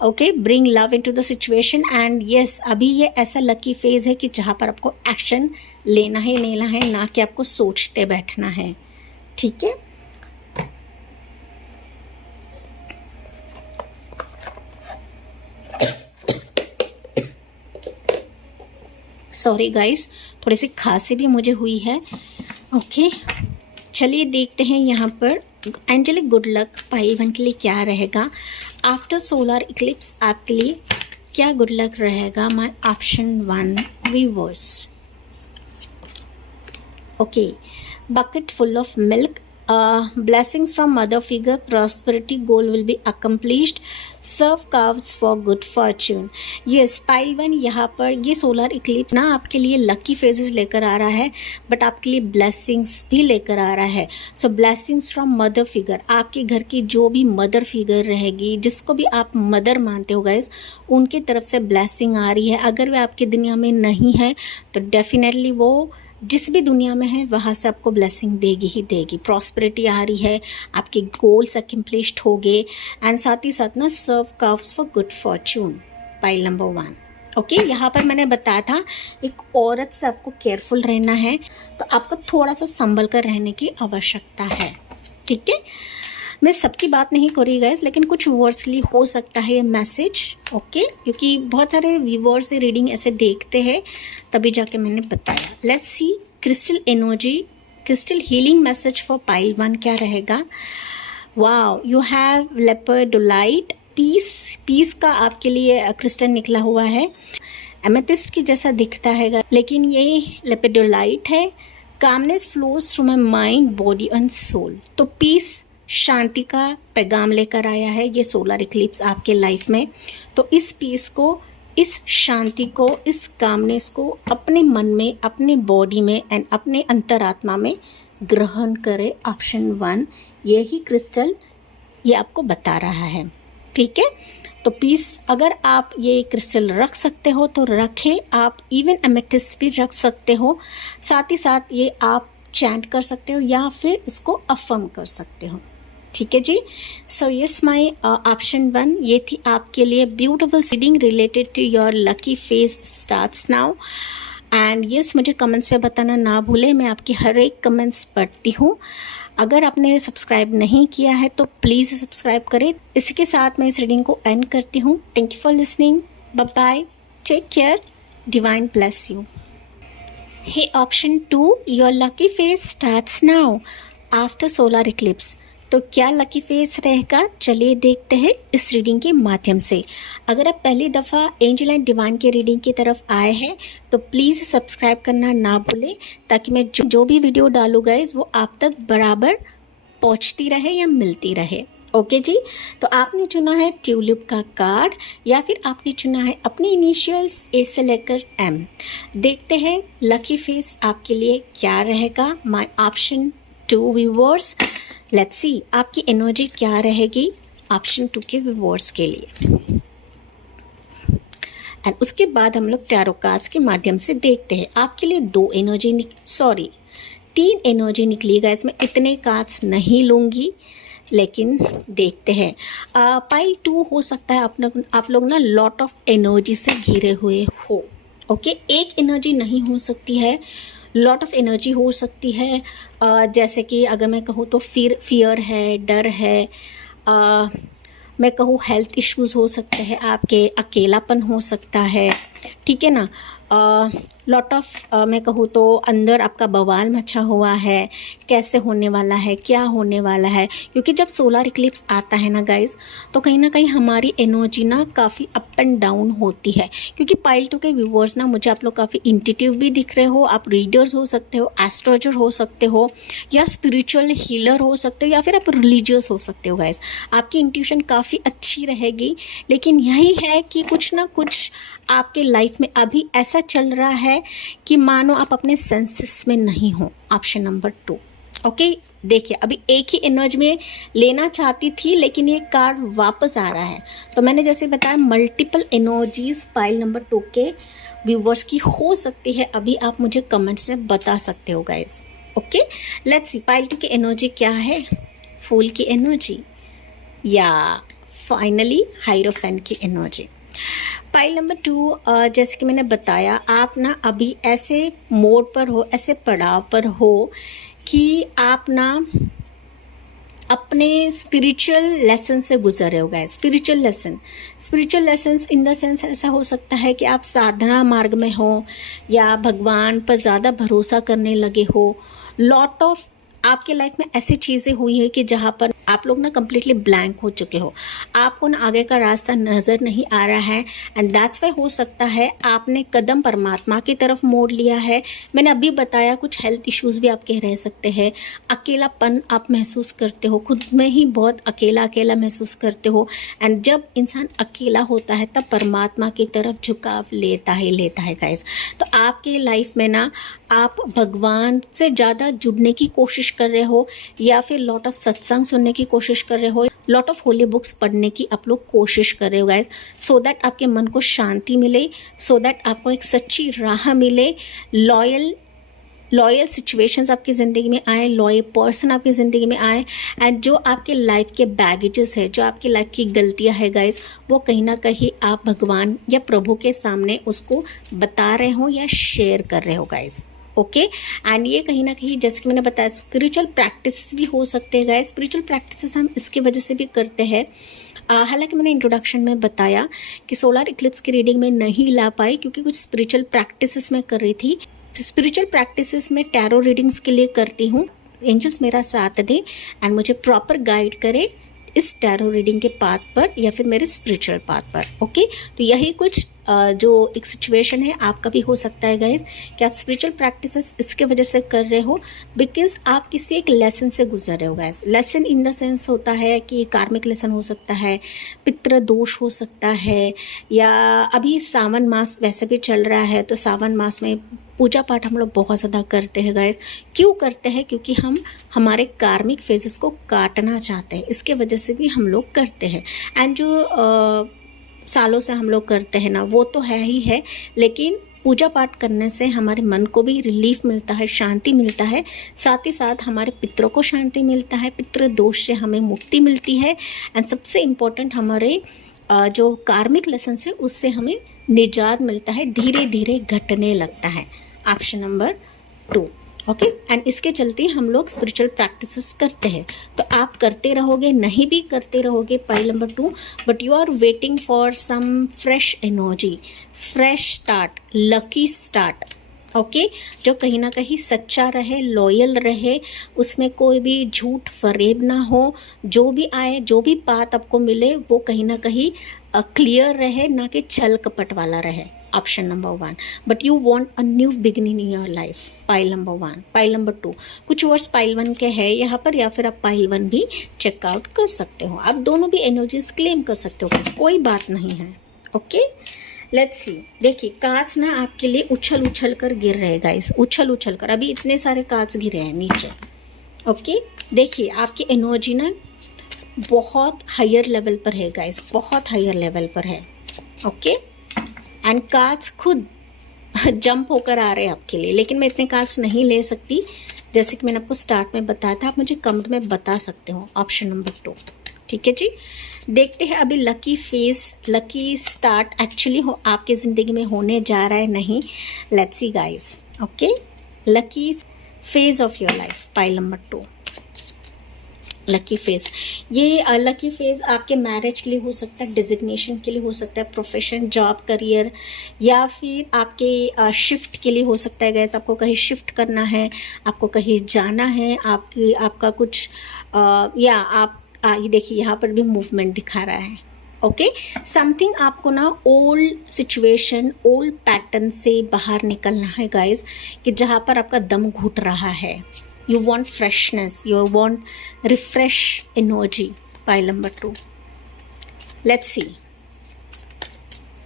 okay, bring love into the situation and yes, अभी ये ऐसा लकी फेज है कि जहाँ पर आपको एक्शन लेना है, ना कि आपको सोचते बैठना है, ठीक है। सॉरी गाइस, थोड़ी सी खांसी भी मुझे हुई है। ओके, चलिए देखते हैं यहाँ पर एंजेलिक गुड लक पाइल 1 के लिए क्या रहेगा आफ्टर सोलर इक्लिप्स। आपके लिए क्या गुड लक रहेगा my option 1 viewers. Okay, bucket full of milk, blessings from mother figure, prosperity goal will be accomplished, serve cows for good fortune। yes, pile 1 यहाँ पर ये सोलर इक्लिप्स ना आपके लिए लकी फेजेस लेकर आ रहा है, बट आपके लिए ब्लेसिंग्स भी लेकर आ रहा है। सो ब्लेसिंग्स फ्रॉम मदर फिगर, आपके घर की जो भी मदर फिगर रहेगी, जिसको भी आप मदर मानते हो गाइस, उनकी तरफ से ब्लेसिंग आ रही है। अगर वे आपकी दुनिया में नहीं है तो डेफिनेटली वो जिस भी दुनिया में है वहाँ से आपको ब्लेसिंग देगी ही देगी। प्रॉस्पेरिटी आ रही है, आपके गोल्स अकम्प्लिश्ड हो गए, एंड साथ ही साथ ना serve cows for good fortune, pile number 1। Okay, यहाँ पर मैंने बताया था एक औरत से आपको केयरफुल रहना है, तो आपको थोड़ा सा संभल कर रहने की आवश्यकता है, ठीक है। मैं सबकी बात नहीं कर रही गाइस, लेकिन कुछ व्यूअर्स के लिए हो सकता है ये मैसेज। ओके, क्योंकि बहुत सारे व्यूअर्स से रीडिंग ऐसे देखते हैं, तभी जाके मैंने बताया। Let's see crystal energy, crystal healing message for pile 1 क्या रहेगा। वाओ, यू हैव लेपर्डोलाइट, पीस का आपके लिए क्रिस्टल निकला हुआ है, एमेथिस्ट की जैसा दिखता है, लेकिन ये लेपर्डोलाइट है। Calmness flows through my mind, body and soul. तो पीस, शांति का पैगाम लेकर आया है ये सोलर इक्लिप्स आपके लाइफ में। तो इस पीस को, इस शांति को, इस कामनेस को अपने मन में, अपने बॉडी में एंड अपने अंतरात्मा में ग्रहण करें। ऑप्शन 1, यही क्रिस्टल ये आपको बता रहा है, ठीक है। तो पीस, अगर आप ये क्रिस्टल रख सकते हो तो रखें, आप इवन एमेथिस्ट भी रख सकते हो, साथ ही साथ ये आप चैंट कर सकते हो या फिर इसको अफर्म कर सकते हो, ठीक है जी। सो यस, माय ऑप्शन 1 ये थी आपके लिए beautiful reading related to your lucky phase starts now. And yes, मुझे कमेंट्स पे बताना ना भूलें, मैं आपकी हर एक कमेंट्स पढ़ती हूँ। अगर आपने सब्सक्राइब नहीं किया है तो प्लीज़ सब्सक्राइब करें। इसी के साथ मैं इस रीडिंग को एंड करती हूँ। Thank you for listening, bye bye, take care, divine bless you. Hey, option 2, your lucky phase starts now after solar eclipse. तो क्या लकी फेस रहेगा, चलिए देखते हैं इस रीडिंग के माध्यम से। अगर आप पहली दफ़ा एंजल एंड डिवाइन की रीडिंग की तरफ आए हैं तो प्लीज़ सब्सक्राइब करना ना भूलें, ताकि मैं जो भी वीडियो डालूँ गाइस वो आप तक बराबर पहुंचती रहे या मिलती रहे। ओके जी, तो आपने चुना है ट्यूलिप का कार्ड या फिर आपने चुना है अपनी इनिशियल्स ए से लेकर एम। देखते हैं लकी फेस आपके लिए क्या रहेगा। My option 2 viewers, let's see आपकी एनर्जी क्या रहेगी ऑप्शन 2 के व्यूअर्स के लिए। एंड उसके बाद हम लोग टैरो कार्ड्स के माध्यम से देखते हैं। आपके लिए 3 एनर्जी निकली गाइस। मैं इतने कार्ड्स नहीं लूँगी, लेकिन देखते हैं। पाइल 2 हो सकता है आप लोग ना लॉट ऑफ एनर्जी से घिरे हुए हो। ओके, एक एनर्जी नहीं हो सकती है, लॉट ऑफ एनर्जी हो सकती है। जैसे कि अगर मैं कहूँ तो फियर है, डर है, मैं कहूँ हेल्थ इश्यूज़ हो सकते हैं आपके, अकेलापन हो सकता है, ठीक है ना। लॉट ऑफ मैं कहूँ तो अंदर आपका बवाल मचा हुआ है, कैसे होने वाला है, क्या होने वाला है। क्योंकि जब सोलर इक्लिप्स आता है ना गाइस, तो कहीं ना कहीं हमारी एनर्जी ना काफ़ी अप एंड डाउन होती है। क्योंकि पाइल 2 के व्यूवर्स ना मुझे आप लोग काफ़ी इंट्यूटिव भी दिख रहे हो। आप रीडर्स हो सकते हो, एस्ट्रोलॉजर हो सकते हो, या स्पिरिचुअल हीलर हो सकते हो, या फिर आप रिलीजियस हो सकते हो गाइस। आपकी इंट्यूशन काफ़ी अच्छी रहेगी, लेकिन यही है कि कुछ ना कुछ आपके लाइफ में अभी ऐसा चल रहा है कि मानो आप अपने सेंसेस में नहीं हो। Option number 2। ओके, देखिए अभी एक ही एनर्जी में लेना चाहती थी, लेकिन ये कार्ड वापस आ रहा है। तो मैंने जैसे बताया मल्टीपल एनर्जीज पाइल नंबर 2 के व्यूवर्स की हो सकती है। अभी आप मुझे कमेंट्स में बता सकते हो guys. Okay, let's C pile 2 की एनर्जी क्या है। फूल की एनर्जी या फाइनली हाइरोफेंट की एनर्जी। पाइल नंबर 2, जैसे कि मैंने बताया, आप ना अभी ऐसे मोड पर हो, ऐसे पड़ाव पर हो कि आप ना अपने स्पिरिचुअल लेसन से गुजर रहे हो guys. Spiritual lessons in the sense ऐसा हो सकता है कि आप साधना मार्ग में हो या भगवान पर ज़्यादा भरोसा करने लगे हो। लॉट ऑफ आपके लाइफ में ऐसी चीज़ें हुई है कि जहाँ पर आप लोग ना कम्प्लीटली ब्लैंक हो चुके हो, आपको ना आगे का रास्ता नज़र नहीं आ रहा है। एंड दैट्स वाई हो सकता है आपने कदम परमात्मा की तरफ मोड़ लिया है। मैंने अभी बताया कुछ हेल्थ इश्यूज़ भी आपके रह सकते हैं, अकेलापन आप महसूस करते हो, खुद में ही बहुत अकेला महसूस करते हो। एंड जब इंसान अकेला होता है तब परमात्मा की तरफ झुकाव लेता है गाइस। तो आपके लाइफ में ना आप भगवान से ज़्यादा जुड़ने की कोशिश कर रहे हो, या फिर लॉट ऑफ सत्संग सुनने की कोशिश कर रहे हो, लॉट ऑफ होली बुक्स पढ़ने की आप लोग कोशिश कर रहे हो गाइस, सो दैट आपके मन को शांति मिले, सो दैट आपको एक सच्ची राह मिले, लॉयल सिचुएशंस आपकी ज़िंदगी में आए, लॉयल पर्सन आपकी ज़िंदगी में आए। एंड जो आपके लाइफ के बैगेजेस है, जो आपकी लाइफ की गलतियां है गाइस, वो कहीं ना कहीं आप भगवान या प्रभु के सामने उसको बता रहे हो या शेयर कर रहे हो गाइस। ओके, एंड ये कहीं ना कहीं जैसे कि मैंने बताया स्पिरिचुअल प्रैक्टिस भी हो सकते हैं गाइस। स्पिरिचुअल प्रैक्टिस हम इसकी वजह से भी करते हैं। हालांकि मैंने इंट्रोडक्शन में बताया कि सोलर इक्लिप्स की रीडिंग में नहीं ला पाई क्योंकि कुछ स्पिरिचुअल प्रैक्टिसेस मैं कर रही थी। स्पिरिचुअल प्रैक्टिसेस में टैरो रीडिंग्स के लिए करती हूँ। एंजल्स मेरा साथ दे एंड मुझे प्रॉपर गाइड करे इस टैरो रीडिंग के पाथ पर या फिर मेरे स्पिरिचुअल पाथ पर। ओके, तो यही कुछ जो एक सिचुएशन है आपका भी हो सकता है गाइस कि आप स्पिरिचुअल प्रैक्टिसेस इसके वजह से कर रहे हो बिकॉज आप किसी एक लेसन से गुजर रहे हो guys. Lesson in the sense होता है कि कार्मिक लेसन हो सकता है, पितृ दोष हो सकता है, या अभी सावन मास वैसे भी चल रहा है तो सावन मास में पूजा पाठ हम लोग बहुत ज़्यादा करते हैं गाइस। क्यों करते हैं? क्योंकि हम हमारे कार्मिक फेजेस को काटना चाहते हैं, इसके वजह से भी हम लोग करते हैं। एंड जो सालों से हम लोग करते हैं ना वो तो है ही है, लेकिन पूजा पाठ करने से हमारे मन को भी रिलीफ मिलता है, शांति मिलता है, साथ ही साथ हमारे पितरों को शांति मिलता है, पितृ दोष से हमें मुक्ति मिलती है। एंड सबसे इम्पोर्टेंट हमारे जो कार्मिक लेसन से उससे हमें निजात मिलता है, धीरे धीरे घटने लगता है। Option number 2। ओके, एंड इसके चलते हम लोग स्पिरिचुअल प्रैक्टिसेस करते हैं। तो आप करते रहोगे, नहीं भी करते रहोगे pile number 2, but you are waiting for some fresh energy, fresh start, lucky start. Okay जो कहीं ना कहीं सच्चा रहे, लॉयल रहे, उसमें कोई भी झूठ फरेब ना हो, जो भी आए, जो भी बात आपको मिले वो कहीं ना कहीं क्लियर रहे, ना कि छल कपट वाला रहे। Option number 1। But you want a new beginning in your life, pile number 1। Pile number 2, कुछ वर्ड्स पाइल 1 के हैं यहाँ पर, या फिर आप पाइल 1 भी चेकआउट कर सकते हो। आप दोनों भी एनर्जीज क्लेम कर सकते हो, कोई बात नहीं है। ओके लेट्स सी। देखिए कार्ड्स ना आपके लिए उछल उछल कर गिर रहे गाइस, उछल उछल कर। अभी इतने सारे कार्ड्स गिरे हैं नीचे। ओके देखिए आपकी एनर्जी ना बहुत हायर लेवल पर है गाइस, बहुत हायर लेवल पर है। ओके एंड कार्ड्स खुद जंप होकर आ रहे हैं आपके लिए, लेकिन मैं इतने कार्ड्स नहीं ले सकती। जैसे कि मैंने आपको स्टार्ट में बताया था, आप मुझे कमेंट में बता सकते हो। ऑप्शन नंबर 2, ठीक है जी। देखते हैं अभी lucky face, lucky start actually हो आपके ज़िंदगी में होने जा रहा है नहीं। Let's see guys. Okay lucky phase of your life, pile number 2। Lucky phase, ये लकी फेज आपके मैरिज के लिए हो सकता है, डिजिग्नेशन के लिए हो सकता है, प्रोफेशन, जॉब, करियर, या फिर आपके शिफ्ट के लिए हो सकता है गैस। आपको कहीं शिफ्ट करना है, आपको कहीं जाना है, आपका कुछ या आप ये देखिए यहाँ पर भी मूवमेंट दिखा रहा है। ओके समथिंग आपको ना ओल्ड सिचुएशन, ओल्ड पैटर्न से बाहर निकलना है गाइज, कि जहाँ पर आपका दम घुट रहा है। You want freshness, you want refresh energy, pile number 2. Let's see.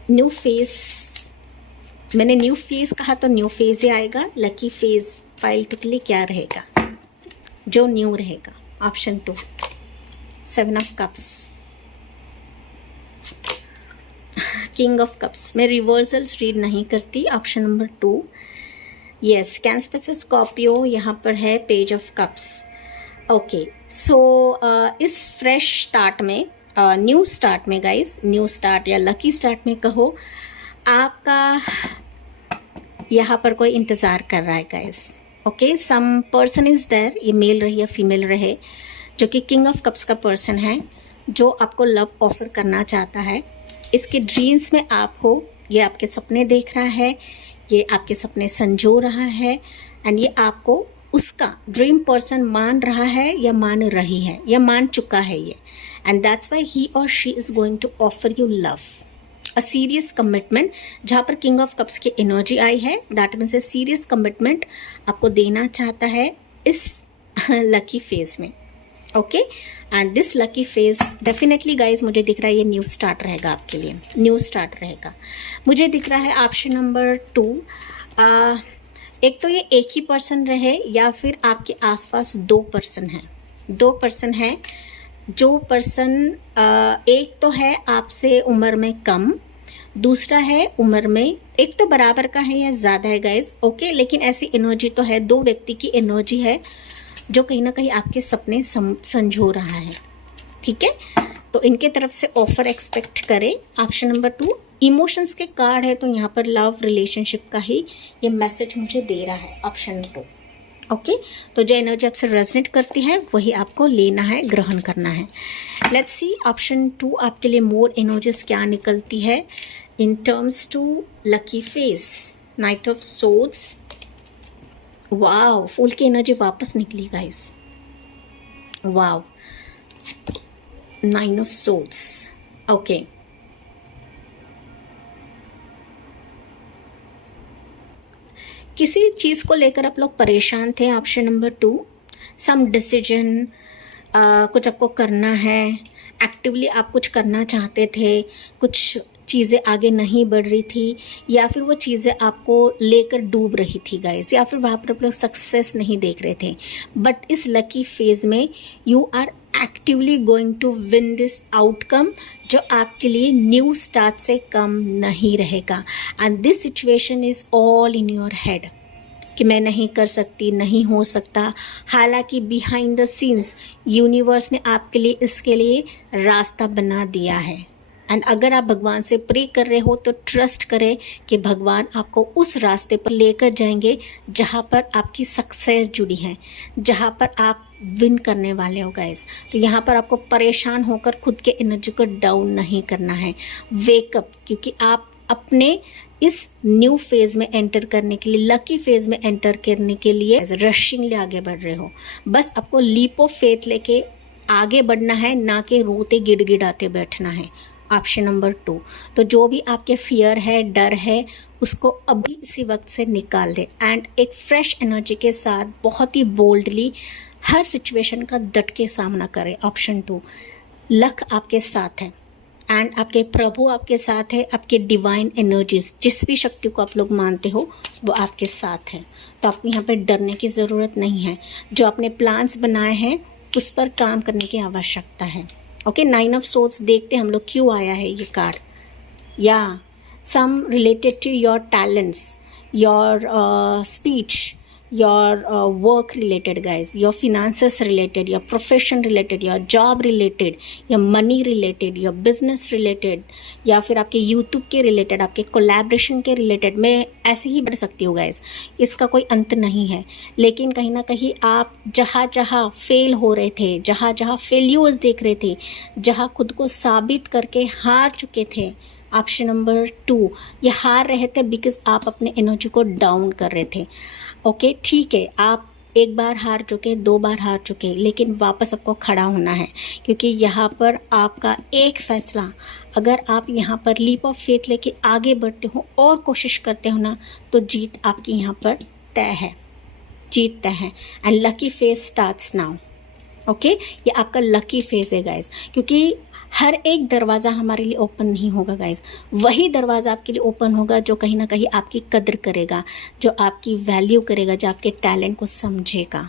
New phase, मैंने न्यू फेज कहा तो न्यू फेज ही आएगा। लकी फेज पाइल 2 के लिए क्या रहेगा जो न्यू रहेगा? Option 2, 7 of cups, king of cups. मैं रिवर्सल्स रीड नहीं करती। ऑप्शन नंबर 2 यस, कैंसर से स्कॉर्पियो, यहाँ पर है page of cups. Okay so इस फ्रेश स्टार्ट में, न्यू स्टार्ट में गाइस, न्यू स्टार्ट या लकी स्टार्ट में कहो, आपका यहाँ पर कोई इंतज़ार कर रहा है guys. Okay some person is there, ये मेल रहे या फीमेल रहे, जो कि किंग ऑफ कप्स का पर्सन है, जो आपको लव ऑफर करना चाहता है। इसके ड्रीम्स में आप हो, ये आपके सपने देख रहा है, ये आपके सपने संजो रहा है, एंड ये आपको उसका ड्रीम पर्सन मान रहा है या मान रही है या मान चुका है ये, एंड दैट्स व्हाई ही और she is going to offer you love, a serious commitment. जहाँ पर किंग ऑफ कप्स की एनर्जी आई है, that means a serious commitment आपको देना चाहता है इस लकी फेज में। Okay and this lucky phase definitely guys मुझे दिख रहा है ये न्यू स्टार्ट रहेगा आपके लिए, न्यू स्टार्ट रहेगा। मुझे दिख रहा है ऑप्शन नंबर 2, एक तो ये एक ही पर्सन रहे या फिर आपके आसपास 2 पर्सन हैं, 2 पर्सन हैं। जो पर्सन एक तो है आपसे उम्र में कम, दूसरा है उम्र में, एक तो बराबर का है या ज़्यादा है गाइज। ओके लेकिन ऐसी एनर्जी तो है, 2 व्यक्ति की एनर्जी है जो कहीं ना कहीं आपके सपने संजो रहा है। ठीक है तो इनके तरफ से ऑफर एक्सपेक्ट करें। ऑप्शन नंबर 2 इमोशंस के कार्ड है, तो यहाँ पर लव रिलेशनशिप का ही ये मैसेज मुझे दे रहा है ऑप्शन 2। ओके तो जो एनर्जी आपसे रेजोनेट करती है वही आपको लेना है, ग्रहण करना है। लेट्स सी ऑप्शन 2 आपके लिए मोर एनर्जीज क्या निकलती है in terms to lucky face. Knight of swords, wow fool की एनर्जी वापस निकली guys, wow 9 of swords. Okay किसी चीज़ को लेकर आप लोग परेशान थे। ऑप्शन नंबर 2 सम डिसीजन, कुछ आपको करना है, एक्टिवली आप कुछ करना चाहते थे, कुछ चीज़ें आगे नहीं बढ़ रही थी, या फिर वो चीज़ें आपको लेकर डूब रही थी गाइस, या फिर वहाँ पर आप लोग सक्सेस नहीं देख रहे थे। बट इस लकी फेज में you are actively going to win this outcome, जो आपके लिए न्यू स्टार्ट से कम नहीं रहेगा। And this situation is all in your head कि मैं नहीं कर सकती, नहीं हो सकता। हालांकि बिहाइंड द सीन्स यूनिवर्स ने आपके लिए इसके लिए रास्ता बना दिया है। एंड अगर आप भगवान से प्रे कर रहे हो तो ट्रस्ट करें कि भगवान आपको उस रास्ते पर लेकर जाएंगे जहाँ पर आपकी सक्सेस जुड़ी है, जहाँ पर आप विन करने वाले हो गाइस। तो यहाँ पर आपको परेशान होकर खुद के एनर्जी को डाउन नहीं करना है। वेकअप, क्योंकि आप अपने इस न्यू फेज़ में एंटर करने के लिए, लकी फेज़ में एंटर करने के लिए रशिंगली आगे बढ़ रहे हो। बस आपको लीप ऑफ फेथ लेके आगे बढ़ना है, ना कि रोते गिड़गिड़ाते बैठना है। Option number 2। तो जो भी आपके फियर है, डर है, उसको अभी इसी वक्त से निकाल दें एंड एक फ्रेश एनर्जी के साथ बहुत ही बोल्डली हर सिचुएशन का डट के सामना करें। ऑप्शन 2। लक आपके साथ है एंड आपके प्रभु आपके साथ है, आपके डिवाइन एनर्जीज, जिस भी शक्ति को आप लोग मानते हो वो आपके साथ है। तो आपको यहाँ पे डरने की ज़रूरत नहीं है। जो आपने प्लान्स बनाए हैं उस पर काम करने की आवश्यकता है। ओके, 9 ऑफ सोर्ड्स देखते हम लोग क्यों आया है ये कार्ड। या some related to your talents, your speech, your work related guys, your finances related, your profession related, your job related, your money related, your business related, या फिर आपके YouTube के related, आपके collaboration के related, मैं ऐसे ही बढ़ सकती हूँ guys, इसका कोई अंत नहीं है। लेकिन कहीं ना कहीं आप जहाँ जहाँ फेल हो रहे थे, जहाँ जहाँ फेल्यूर्स देख रहे थे, जहाँ खुद को साबित करके हार चुके थे, ऑप्शन नंबर 2, ये हार रहे थे बिकॉज आप अपने एनर्जी को डाउन कर रहे थे। ओके, ठीक है, आप एक बार हार चुके, 2 बार हार चुके, लेकिन वापस आपको खड़ा होना है, क्योंकि यहाँ पर आपका एक फैसला, अगर आप यहाँ पर लीप ऑफ फेथ लेके आगे बढ़ते हो और कोशिश करते हो ना, तो जीत आपकी यहाँ पर तय है, जीत तय है। And lucky phase starts now. Okay, ये आपका लकी फेज है गाइज, क्योंकि हर एक दरवाज़ा हमारे लिए ओपन नहीं होगा गाइज। वही दरवाज़ा आपके लिए ओपन होगा जो कहीं ना कहीं आपकी कदर करेगा, जो आपकी वैल्यू करेगा, जो आपके टैलेंट को समझेगा।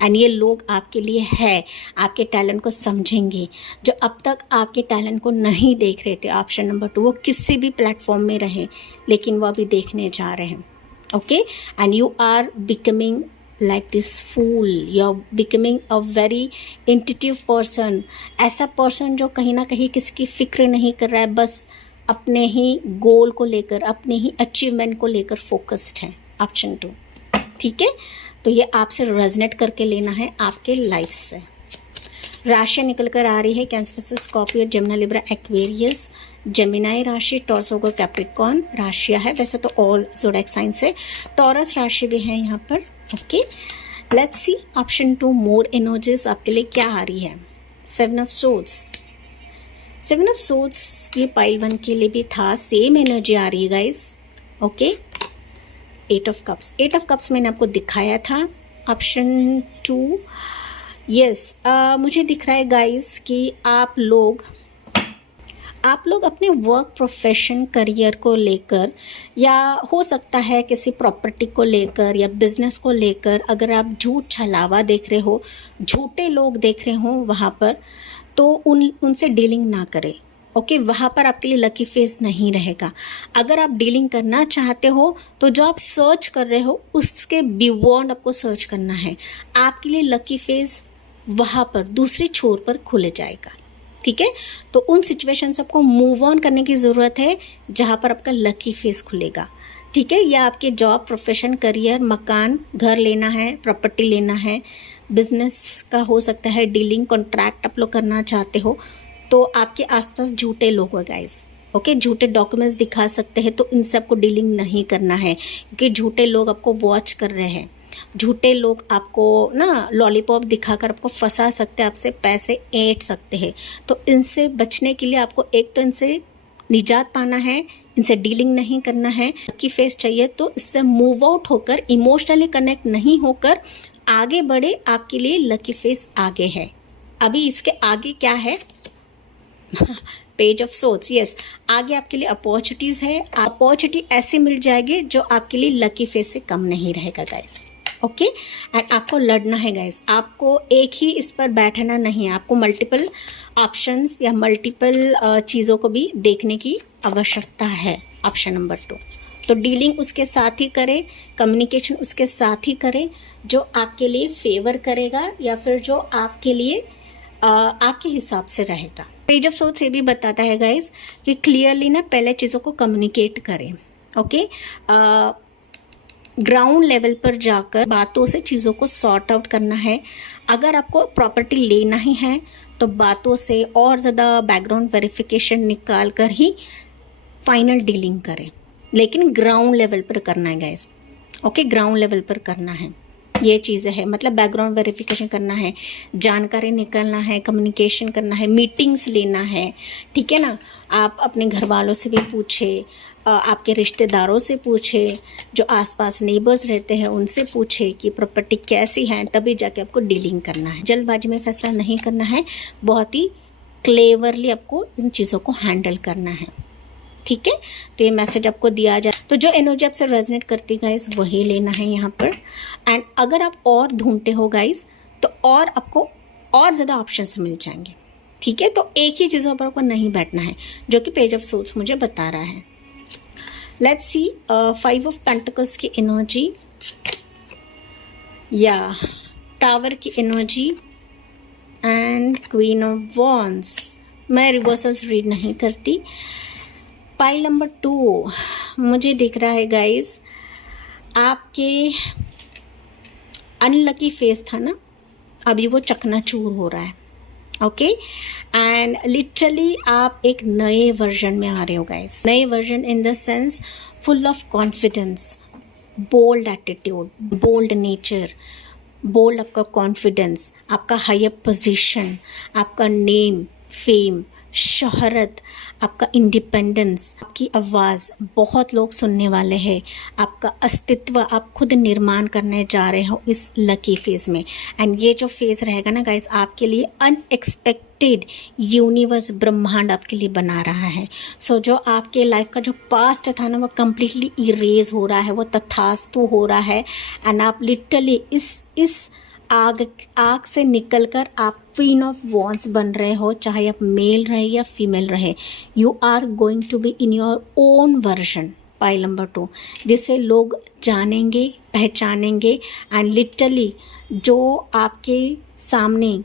एंड ये लोग आपके लिए है, आपके टैलेंट को समझेंगे, जो अब तक आपके टैलेंट को नहीं देख रहे थे। ऑप्शन नंबर 2, वो किसी भी प्लेटफॉर्म में रहे, लेकिन वो अभी देखने जा रहे हैं। Okay, and you are becoming like this fool, you're becoming a very intuitive person, ऐसा पर्सन जो कहीं ना कहीं किसी की फिक्र नहीं कर रहा है, बस अपने ही गोल को लेकर, अपने ही अचीवमेंट को लेकर फोकस्ड है। ऑप्शन 2, ठीक है। तो ये आपसे रेजनेट करके लेना है आपके लाइफ से। राशि निकल कर आ रही है Cancer, Scorpio, Gemini, Libra, Aquarius, Gemini राशि, टॉरस होगा कैप्रिकॉर्न राशियाँ है। वैसे तो ऑल ज़ोडिएक साइन से टॉरस राशि भी है यहाँ पर। Okay, let's see option 2 more energies आपके लिए क्या आ रही है। 7 ऑफ सोर्ड्स, 7 ऑफ सोर्ड्स ये पाइल 1 के लिए भी था, सेम एनर्जी आ रही है guys. Okay, 8 of cups, 8 of cups मैंने आपको दिखाया था। ऑप्शन 2, यस, मुझे दिख रहा है गाइज कि आप लोग अपने वर्क, प्रोफेशन, करियर को लेकर, या हो सकता है किसी प्रॉपर्टी को लेकर या बिजनेस को लेकर, अगर आप झूठ छलावा देख रहे हो, झूठे लोग देख रहे हो वहाँ पर, तो उनसे डीलिंग ना करें। ओके, वहाँ पर आपके लिए लकी फेज नहीं रहेगा। अगर आप डीलिंग करना चाहते हो तो जो आप सर्च कर रहे हो उसके बियॉन्ड आपको सर्च करना है। आपके लिए लकी फेज वहाँ पर दूसरी छोर पर खुल जाएगा। ठीक है, तो उन सिचुएशन से आपको मूव ऑन करने की ज़रूरत है जहाँ पर आपका लकी फेस खुलेगा। ठीक है, या आपके जॉब, प्रोफेशन, करियर, मकान, घर लेना है, प्रॉपर्टी लेना है, बिजनेस का हो सकता है, डीलिंग, कॉन्ट्रैक्ट आप लोग करना चाहते हो, तो आपके आसपास झूठे लोग हो गाइस। ओके, झूठे डॉक्यूमेंट्स दिखा सकते हैं, तो इन सब को डीलिंग नहीं करना है, क्योंकि झूठे लोग आपको वॉच कर रहे हैं। झूठे लोग आपको ना लॉलीपॉप दिखाकर आपको फंसा सकते हैं, आपसे पैसे ऐंठ सकते हैं। तो इनसे बचने के लिए आपको एक तो इनसे निजात पाना है, इनसे डीलिंग नहीं करना है। लकी फेस चाहिए तो इससे मूव आउट होकर, इमोशनली कनेक्ट नहीं होकर आगे बढ़े। आपके लिए लकी फेस आगे है। अभी इसके आगे क्या है? Page of swords. यस, आगे आपके लिए अपॉर्चुनिटीज़ है। अपॉर्चुनिटी ऐसे मिल जाएगी जो आपके लिए लकी फेस से कम नहीं रहेगा गाइस। ओके, एंड आपको लड़ना है गाइस, आपको एक ही इस पर बैठना नहीं है, आपको मल्टीपल ऑप्शंस या मल्टीपल चीज़ों को भी देखने की आवश्यकता है। ऑप्शन नंबर 2, तो डीलिंग उसके साथ ही करें, कम्युनिकेशन उसके साथ ही करें जो आपके लिए फेवर करेगा या फिर जो आपके लिए आपके हिसाब से रहेगा। पेज ऑफ सोर्ड्स ये भी बताता है गाइस कि क्लियरली ना पहले चीज़ों को कम्युनिकेट करें। ओके, ग्राउंड लेवल पर जाकर बातों से चीज़ों को सॉर्ट आउट करना है। अगर आपको प्रॉपर्टी लेना ही है तो बातों से और ज़्यादा बैकग्राउंड वेरिफिकेशन निकाल कर ही फाइनल डीलिंग करें, लेकिन ग्राउंड लेवल पर करना है गाइस। ओके, ग्राउंड लेवल पर करना है, ये चीज़ें है, मतलब बैकग्राउंड वेरिफिकेशन करना है, जानकारी निकालना है, कम्युनिकेशन करना है, मीटिंग्स लेना है, ठीक है ना। आप अपने घर वालों से भी पूछे, आपके रिश्तेदारों से पूछे, जो आसपास नेबर्स रहते हैं उनसे पूछे कि प्रॉपर्टी कैसी है, तभी जाके आपको डीलिंग करना है। जल्दबाजी में फैसला नहीं करना है, बहुत ही क्लेवरली आपको इन चीज़ों को हैंडल करना है, ठीक है। तो ये मैसेज आपको दिया जाए, तो जो एनर्जी आपसे रेजोनेट करती है गाइस वही लेना है यहाँ पर। एंड अगर आप और ढूंढते हो गाइस तो और आपको और ज़्यादा ऑप्शंस मिल जाएंगे, ठीक है। तो एक ही चीज़ों पर आपको नहीं बैठना है, जो कि पेज ऑफ सोल्स मुझे बता रहा है। लेट्स सी 5 ऑफ पेंटिकल्स की एनर्जी या टावर की energy and queen of wands. मैं रिवर्सल्स रीड नहीं करती। पाइल नंबर 2 मुझे दिख रहा है गाइस, आपके अनलकी फेस था ना, अभी वो चकनाचूर हो रहा है। ओके, एंड लिटरली आप एक नए वर्जन में आ रहे हो गाइस। नए version in the sense full of confidence, bold attitude, bold nature, bold आपका कॉन्फिडेंस, आपका हायर पोजीशन, आपका नेम, फेम, शोहरत, आपका इंडिपेंडेंस, आपकी आवाज़ बहुत लोग सुनने वाले हैं, आपका अस्तित्व आप खुद निर्माण करने जा रहे हो इस लकी फेज़ में। एंड ये जो फेज़ रहेगा ना गाइस, आपके लिए अनएक्सपेक्टेड यूनिवर्स, ब्रह्मांड आपके लिए बना रहा है। सो जो आपके लाइफ का जो पास्ट था ना, वो कम्प्लीटली इरेज हो रहा है, वो तथास्तु हो रहा है। एंड आप लिटरली इस आग से निकलकर आप क्वीन ऑफ वॉन्ड्स बन रहे हो, चाहे आप मेल रहे या फीमेल रहे। You are going to be in your own version, pile number 2, जिसे लोग जानेंगे, पहचानेंगे। एंड लिटरली जो आपके सामने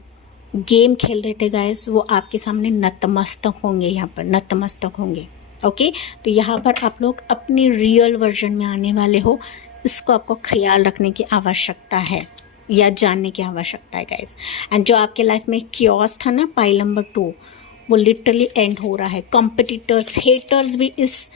गेम खेल रहे थे गाइस, वो आपके सामने नतमस्तक होंगे, यहाँ पर नतमस्तक होंगे। ओके, तो यहाँ पर आप लोग अपनी रियल वर्जन में आने वाले हो, इसको आपको ख्याल रखने की आवश्यकता है या जानने की आवश्यकता है गाइस। एंड जो आपके लाइफ में क्योस था ना, पाइल नंबर 2, वो लिटरली एंड हो रहा है। कॉम्पिटिटर्स, हेटर्स भी इस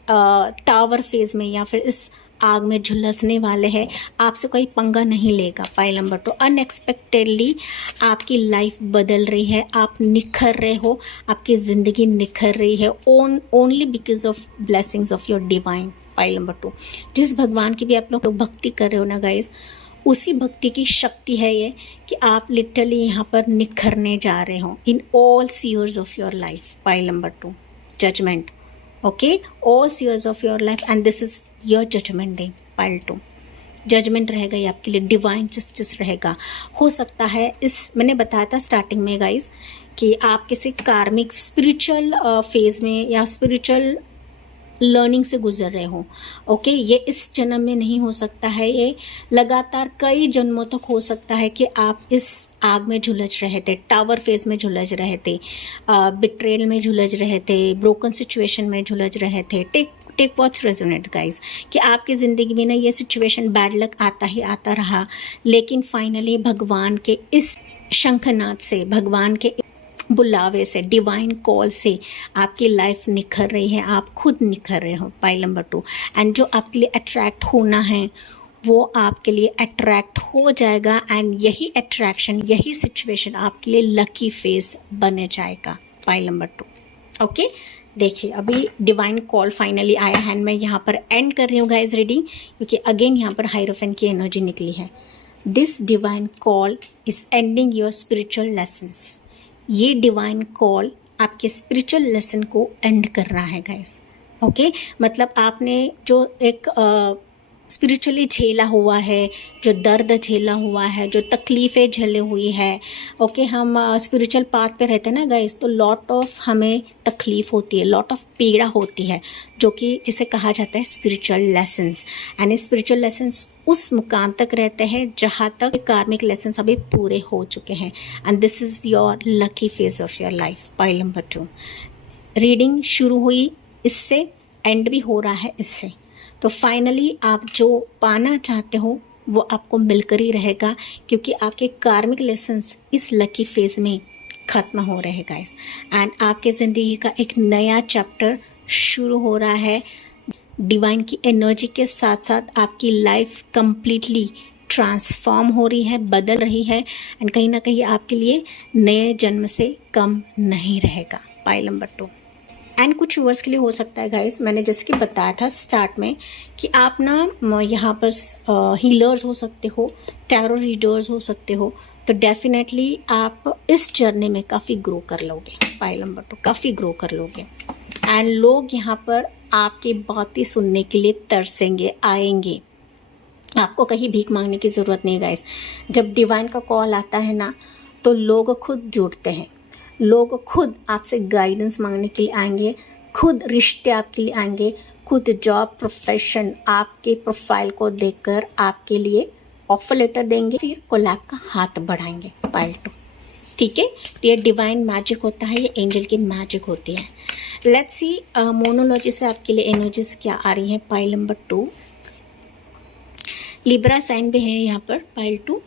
टावर फेज में या फिर इस आग में झुलसने वाले हैं। आपसे कोई पंगा नहीं लेगा। पाइल नंबर 2, अनएक्सपेक्टेडली आपकी लाइफ बदल रही है, आप निखर रहे हो, आपकी ज़िंदगी निखर रही है only because of blessings of your divine. Pile number 2, जिस भगवान की भी आप लोग भक्ति कर रहे हो ना गाइस, उसी भक्ति की शक्ति है ये कि आप लिटरली यहाँ पर निखरने जा रहे हो in all spheres of your life. Pile number 2, judgement. Okay, all spheres of your life and this is your judgement day. Pile 2, judgement रहेगा ये आपके लिए, डिवाइन जस्टिस रहेगा। हो सकता है मैंने बताया था स्टार्टिंग में गाइस कि आप किसी कार्मिक स्पिरिचुअल फेज में या स्पिरिचुअल लर्निंग से गुजर रहे हो। ओके, ये इस जन्म में नहीं हो सकता है, ये लगातार कई जन्मों तक हो सकता है कि आप इस आग में झुलझ रहे थे, टावर फेज में झुलझ रहे थे, बिट्रेल में झुलझ रहे थे, ब्रोकन सिचुएशन में झुलझ रहे थे। टेक वॉच रेजोनेट गाइस कि आपकी ज़िंदगी में ना ये सिचुएशन बैड लक आता ही आता रहा, लेकिन फाइनली भगवान के इस शंखनाद से, भगवान के बुलावे से, डिवाइन कॉल से आपकी लाइफ निखर रही है, आप खुद निखर रहे हो। पाइल नंबर 2, एंड जो आपके लिए अट्रैक्ट होना है वो आपके लिए अट्रैक्ट हो जाएगा। एंड यही अट्रैक्शन, यही सिचुएशन आपके लिए लकी फेस बने जाएगा। Pile number 2, okay. देखिए अभी डिवाइन कॉल फाइनली आया है, मैं यहाँ पर एंड कर रही हूँ गाइज रीडिंग, क्योंकि अगेन यहाँ पर हायरोफेंट की एनर्जी निकली है। This divine call is ending your spiritual lessons. ये डिवाइन कॉल आपके स्पिरिचुअल लेसन को एंड कर रहा है गाइस। ओके, मतलब आपने जो एक स्पिरिचुअली झेला हुआ है, जो दर्द झेला हुआ है, जो तकलीफ़ें झेले हुई है। ओके, हम स्पिरिचुअल पाथ पे रहते हैं ना गाइस, तो लॉट ऑफ हमें तकलीफ़ होती है, लॉट ऑफ पीड़ा होती है, जो कि जिसे कहा जाता है spiritual lessons. And spiritual lessons उस मुकाम तक रहते हैं जहाँ तक कार्मिक लेसन्स अभी पूरे हो चुके हैं। And this is your lucky phase of your life. Pile number 2, reading शुरू हुई इससे, एंड भी हो रहा है इससे। तो फाइनली आप जो पाना चाहते हो वो आपको मिलकर ही रहेगा, क्योंकि आपके कार्मिक लेसन्स इस लकी फेज में ख़त्म हो रहे हैं गाइस। एंड आपके ज़िंदगी का एक नया चैप्टर शुरू हो रहा है। डिवाइन की एनर्जी के साथ साथ आपकी लाइफ कंप्लीटली ट्रांसफॉर्म हो रही है, बदल रही है, एंड कहीं ना कहीं आपके लिए नए जन्म से कम नहीं रहेगा। पाइल नंबर 2 एंड कुछ व्यूअर्स के लिए हो सकता है गाइस, मैंने जैसे कि बताया था स्टार्ट में कि आप ना यहाँ पर हीलर्स हो सकते हो, टैरो रीडर्स हो सकते हो, तो डेफिनेटली आप इस जर्नी में काफ़ी ग्रो कर लोगे। पाइल नंबर 2 काफ़ी ग्रो कर लोगे, एंड लोग यहाँ पर आपकी बातें सुनने के लिए तरसेंगे, आएंगे। आपको कहीं भीख मांगने की ज़रूरत नहीं गाइस। जब डिवाइन का कॉल आता है ना, तो लोग खुद जुड़ते हैं, लोग खुद आपसे गाइडेंस मांगने के लिए आएंगे, खुद रिश्ते आपके लिए आएंगे, खुद जॉब प्रोफेशन आपके प्रोफाइल को देखकर आपके लिए ऑफर लेटर देंगे, फिर कोलैब का हाथ बढ़ाएंगे। पाइल 2, ठीक है। ये डिवाइन मैजिक होता है, ये एंजल की मैजिक होती है। लेट्स सी मोनोलॉजी से आपके लिए एनर्जीज क्या आ रही है। पाइल नंबर 2 लिब्रा साइन भी है यहाँ पर। Pile 2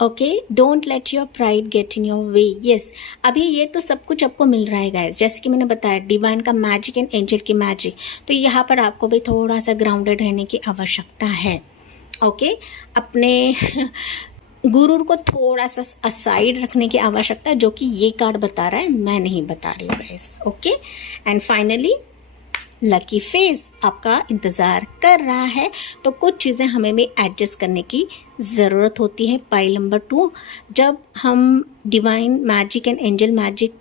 okay, don't let your pride get in your way. Yes, अभी ये तो सब कुछ आपको मिल रहा है गाइस, जैसे कि मैंने बताया डिवाइन का मैजिक एंड एंजल की मैजिक, तो यहाँ पर आपको भी थोड़ा सा ग्राउंडेड रहने की आवश्यकता है। ओके, अपने गुरूर को थोड़ा सा असाइड रखने की आवश्यकता है, जो कि ये कार्ड बता रहा है, मैं नहीं बता रही हूँ guys. Okay, and finally lucky face आपका इंतज़ार कर रहा है, तो कुछ चीज़ें हमें भी एडजस्ट करने की ज़रूरत होती है। पाइल नंबर 2 जब हम divine magic and angel magic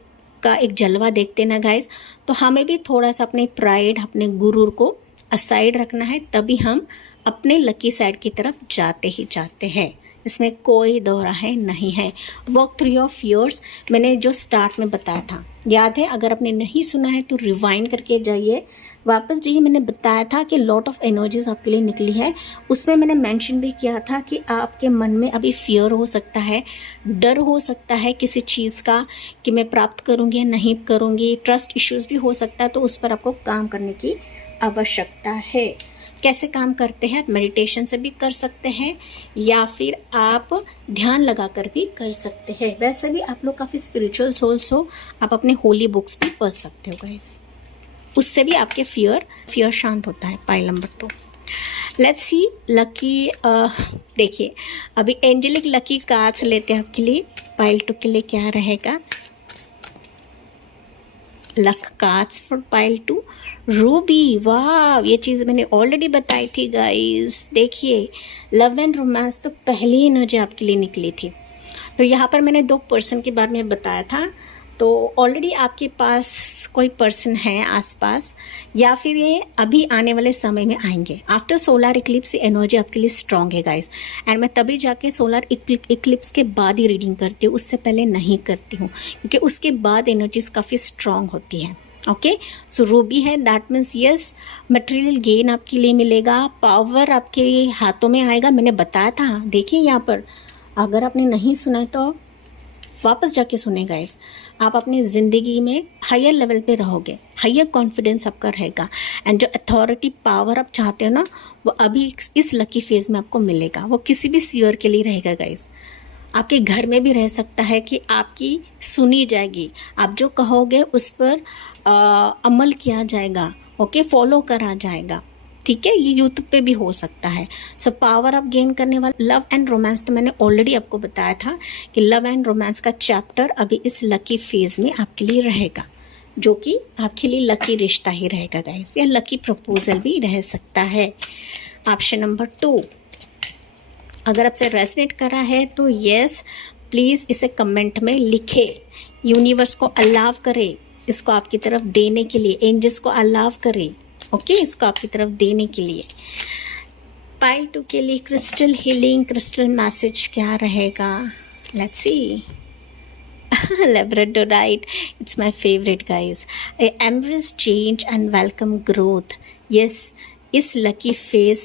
का एक जलवा देखते हैं ना गाइस, तो हमें भी थोड़ा सा अपने प्राइड, अपने गुरूर को असाइड रखना है, तभी हम अपने लकी साइड की तरफ जाते ही जाते हैं। इसमें कोई दो राहें नहीं है। वर्क थ्रू योर फियर्स, मैंने जो स्टार्ट में बताया था, याद है? अगर आपने नहीं सुना है तो रिवाइंड करके जाइए, वापस जाइए। मैंने बताया था कि लॉट ऑफ एनर्जीज आपके लिए निकली है, उसमें मैंने मेंशन भी किया था कि आपके मन में अभी फियर हो सकता है, डर हो सकता है किसी चीज़ का कि मैं प्राप्त करूँगी या नहीं करूँगी, ट्रस्ट इश्यूज भी हो सकता है, तो उस पर आपको काम करने की आवश्यकता है। कैसे काम करते हैं? आप मेडिटेशन से भी कर सकते हैं, या फिर आप ध्यान लगाकर भी कर सकते हैं। वैसे भी आप लोग काफ़ी स्पिरिचुअल सोल्स हो, आप अपने होली बुक्स भी पढ़ सकते हो गाइस, उससे भी आपके फियर शांत होता है। Pile number 2 let's see lucky, देखिए अभी एंजेलिक लकी कार्ड्स लेते हैं आपके लिए। पाइल 2 के लिए क्या रहेगा? Luck cards for pile 2 Ruby. वाह, ये चीज़ मैंने ऑलरेडी बताई थी गाइस। देखिए लव एंड रोमांस तो पहली एनर्जी आपके लिए निकली थी, तो यहाँ पर मैंने 2 पर्सन के बारे में बताया था, तो ऑलरेडी आपके पास कोई पर्सन है आसपास, या फिर ये अभी आने वाले समय में आएंगे। आफ्टर सोलर इक्लिप्स एनर्जी आपके लिए स्ट्रॉन्ग है गाइस, एंड मैं तभी जाके सोलर इक्लिप्स के बाद ही रीडिंग करती हूँ, उससे पहले नहीं करती हूँ, क्योंकि उसके बाद एनर्जीज काफ़ी स्ट्रॉन्ग होती हैं। ओके, सो रूबी है, that means yes, material gain आपके लिए मिलेगा, पावर आपके हाथों में आएगा। मैंने बताया था, देखिए यहाँ पर, अगर आपने नहीं सुना है तो वापस जाके सुने गाइस। आप अपनी ज़िंदगी में हायर लेवल पे रहोगे, हायर कॉन्फिडेंस आपका रहेगा, एंड जो अथॉरिटी पावर आप चाहते हो ना, वो अभी इस लकी फेज में आपको मिलेगा। वो किसी भी सीयर के लिए रहेगा गाइस। आपके घर में भी रह सकता है कि आपकी सुनी जाएगी, आप जो कहोगे उस पर अमल किया जाएगा, ओके, फॉलो करा जाएगा, ठीक है। ये यूथ पे भी हो सकता है। सो पावर आप गेन करने वाला लव एंड रोमांस, तो मैंने ऑलरेडी आपको बताया था कि लव एंड रोमांस का चैप्टर अभी इस लकी फेज में आपके लिए रहेगा, जो कि आपके लिए लकी रिश्ता ही रहेगा गाइस, या लकी प्रपोजल भी रह सकता है। ऑप्शन नंबर 2 अगर आपसे रेजोनेट करा है तो यस, प्लीज़ इसे कमेंट में लिखे। यूनिवर्स को अलाव करे इसको आपकी तरफ देने के लिए, एंजल्स को अलाव करे, ओके, इसको आपकी तरफ देने के लिए। पाइल 2 के लिए क्रिस्टल हीलिंग, क्रिस्टल मैसेज क्या रहेगा? Let's see. Labradorite, it's my favorite guys. I embrace change and welcome growth. Yes, इस लकी फेज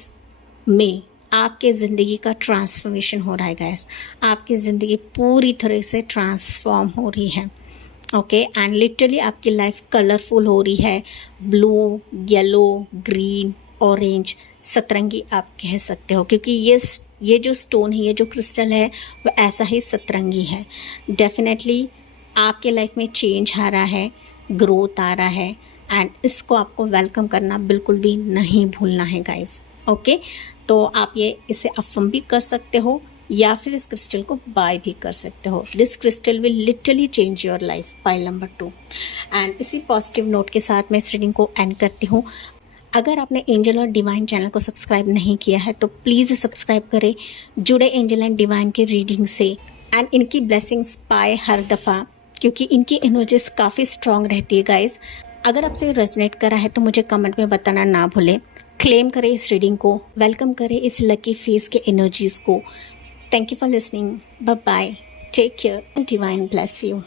में आपके ज़िंदगी का ट्रांसफॉर्मेशन हो रहा है गाइस। आपकी ज़िंदगी पूरी तरह से ट्रांसफॉर्म हो रही है, ओके, एंड लिटरली आपकी लाइफ कलरफुल हो रही है। ब्लू, येलो, ग्रीन, ऑरेंज, सतरंगी आप कह सकते हो, क्योंकि ये जो स्टोन है, ये जो क्रिस्टल है, वो ऐसा ही सतरंगी है। डेफिनेटली आपके लाइफ में चेंज आ रहा है, ग्रोथ आ रहा है, एंड इसको आपको वेलकम करना बिल्कुल भी नहीं भूलना है गाइस। ओके, तो आप ये इसे अफर्म भी कर सकते हो या फिर इस क्रिस्टल को बाय भी कर सकते हो। This crystal will literally change your life. Pile number 2। And इसी पॉजिटिव नोट के साथ मैं इस रीडिंग को एंड करती हूँ। अगर आपने एंजल और डिवाइन चैनल को सब्सक्राइब नहीं किया है तो प्लीज़ सब्सक्राइब करें, जुड़े एंजल एंड डिवाइन की रीडिंग से एंड इनकी ब्लेसिंग्स पाए हर दफ़ा, क्योंकि इनकी एनर्जीज काफ़ी स्ट्रॉन्ग रहती है गाइज। अगर आपसे रेजोनेट करा है तो मुझे कमेंट में बताना ना भूलें। क्लेम करें इस रीडिंग को, वेलकम करें इस लकी फेस के एनर्जीज़ को। Thank you for listening. Bye bye, take care, divine bless you.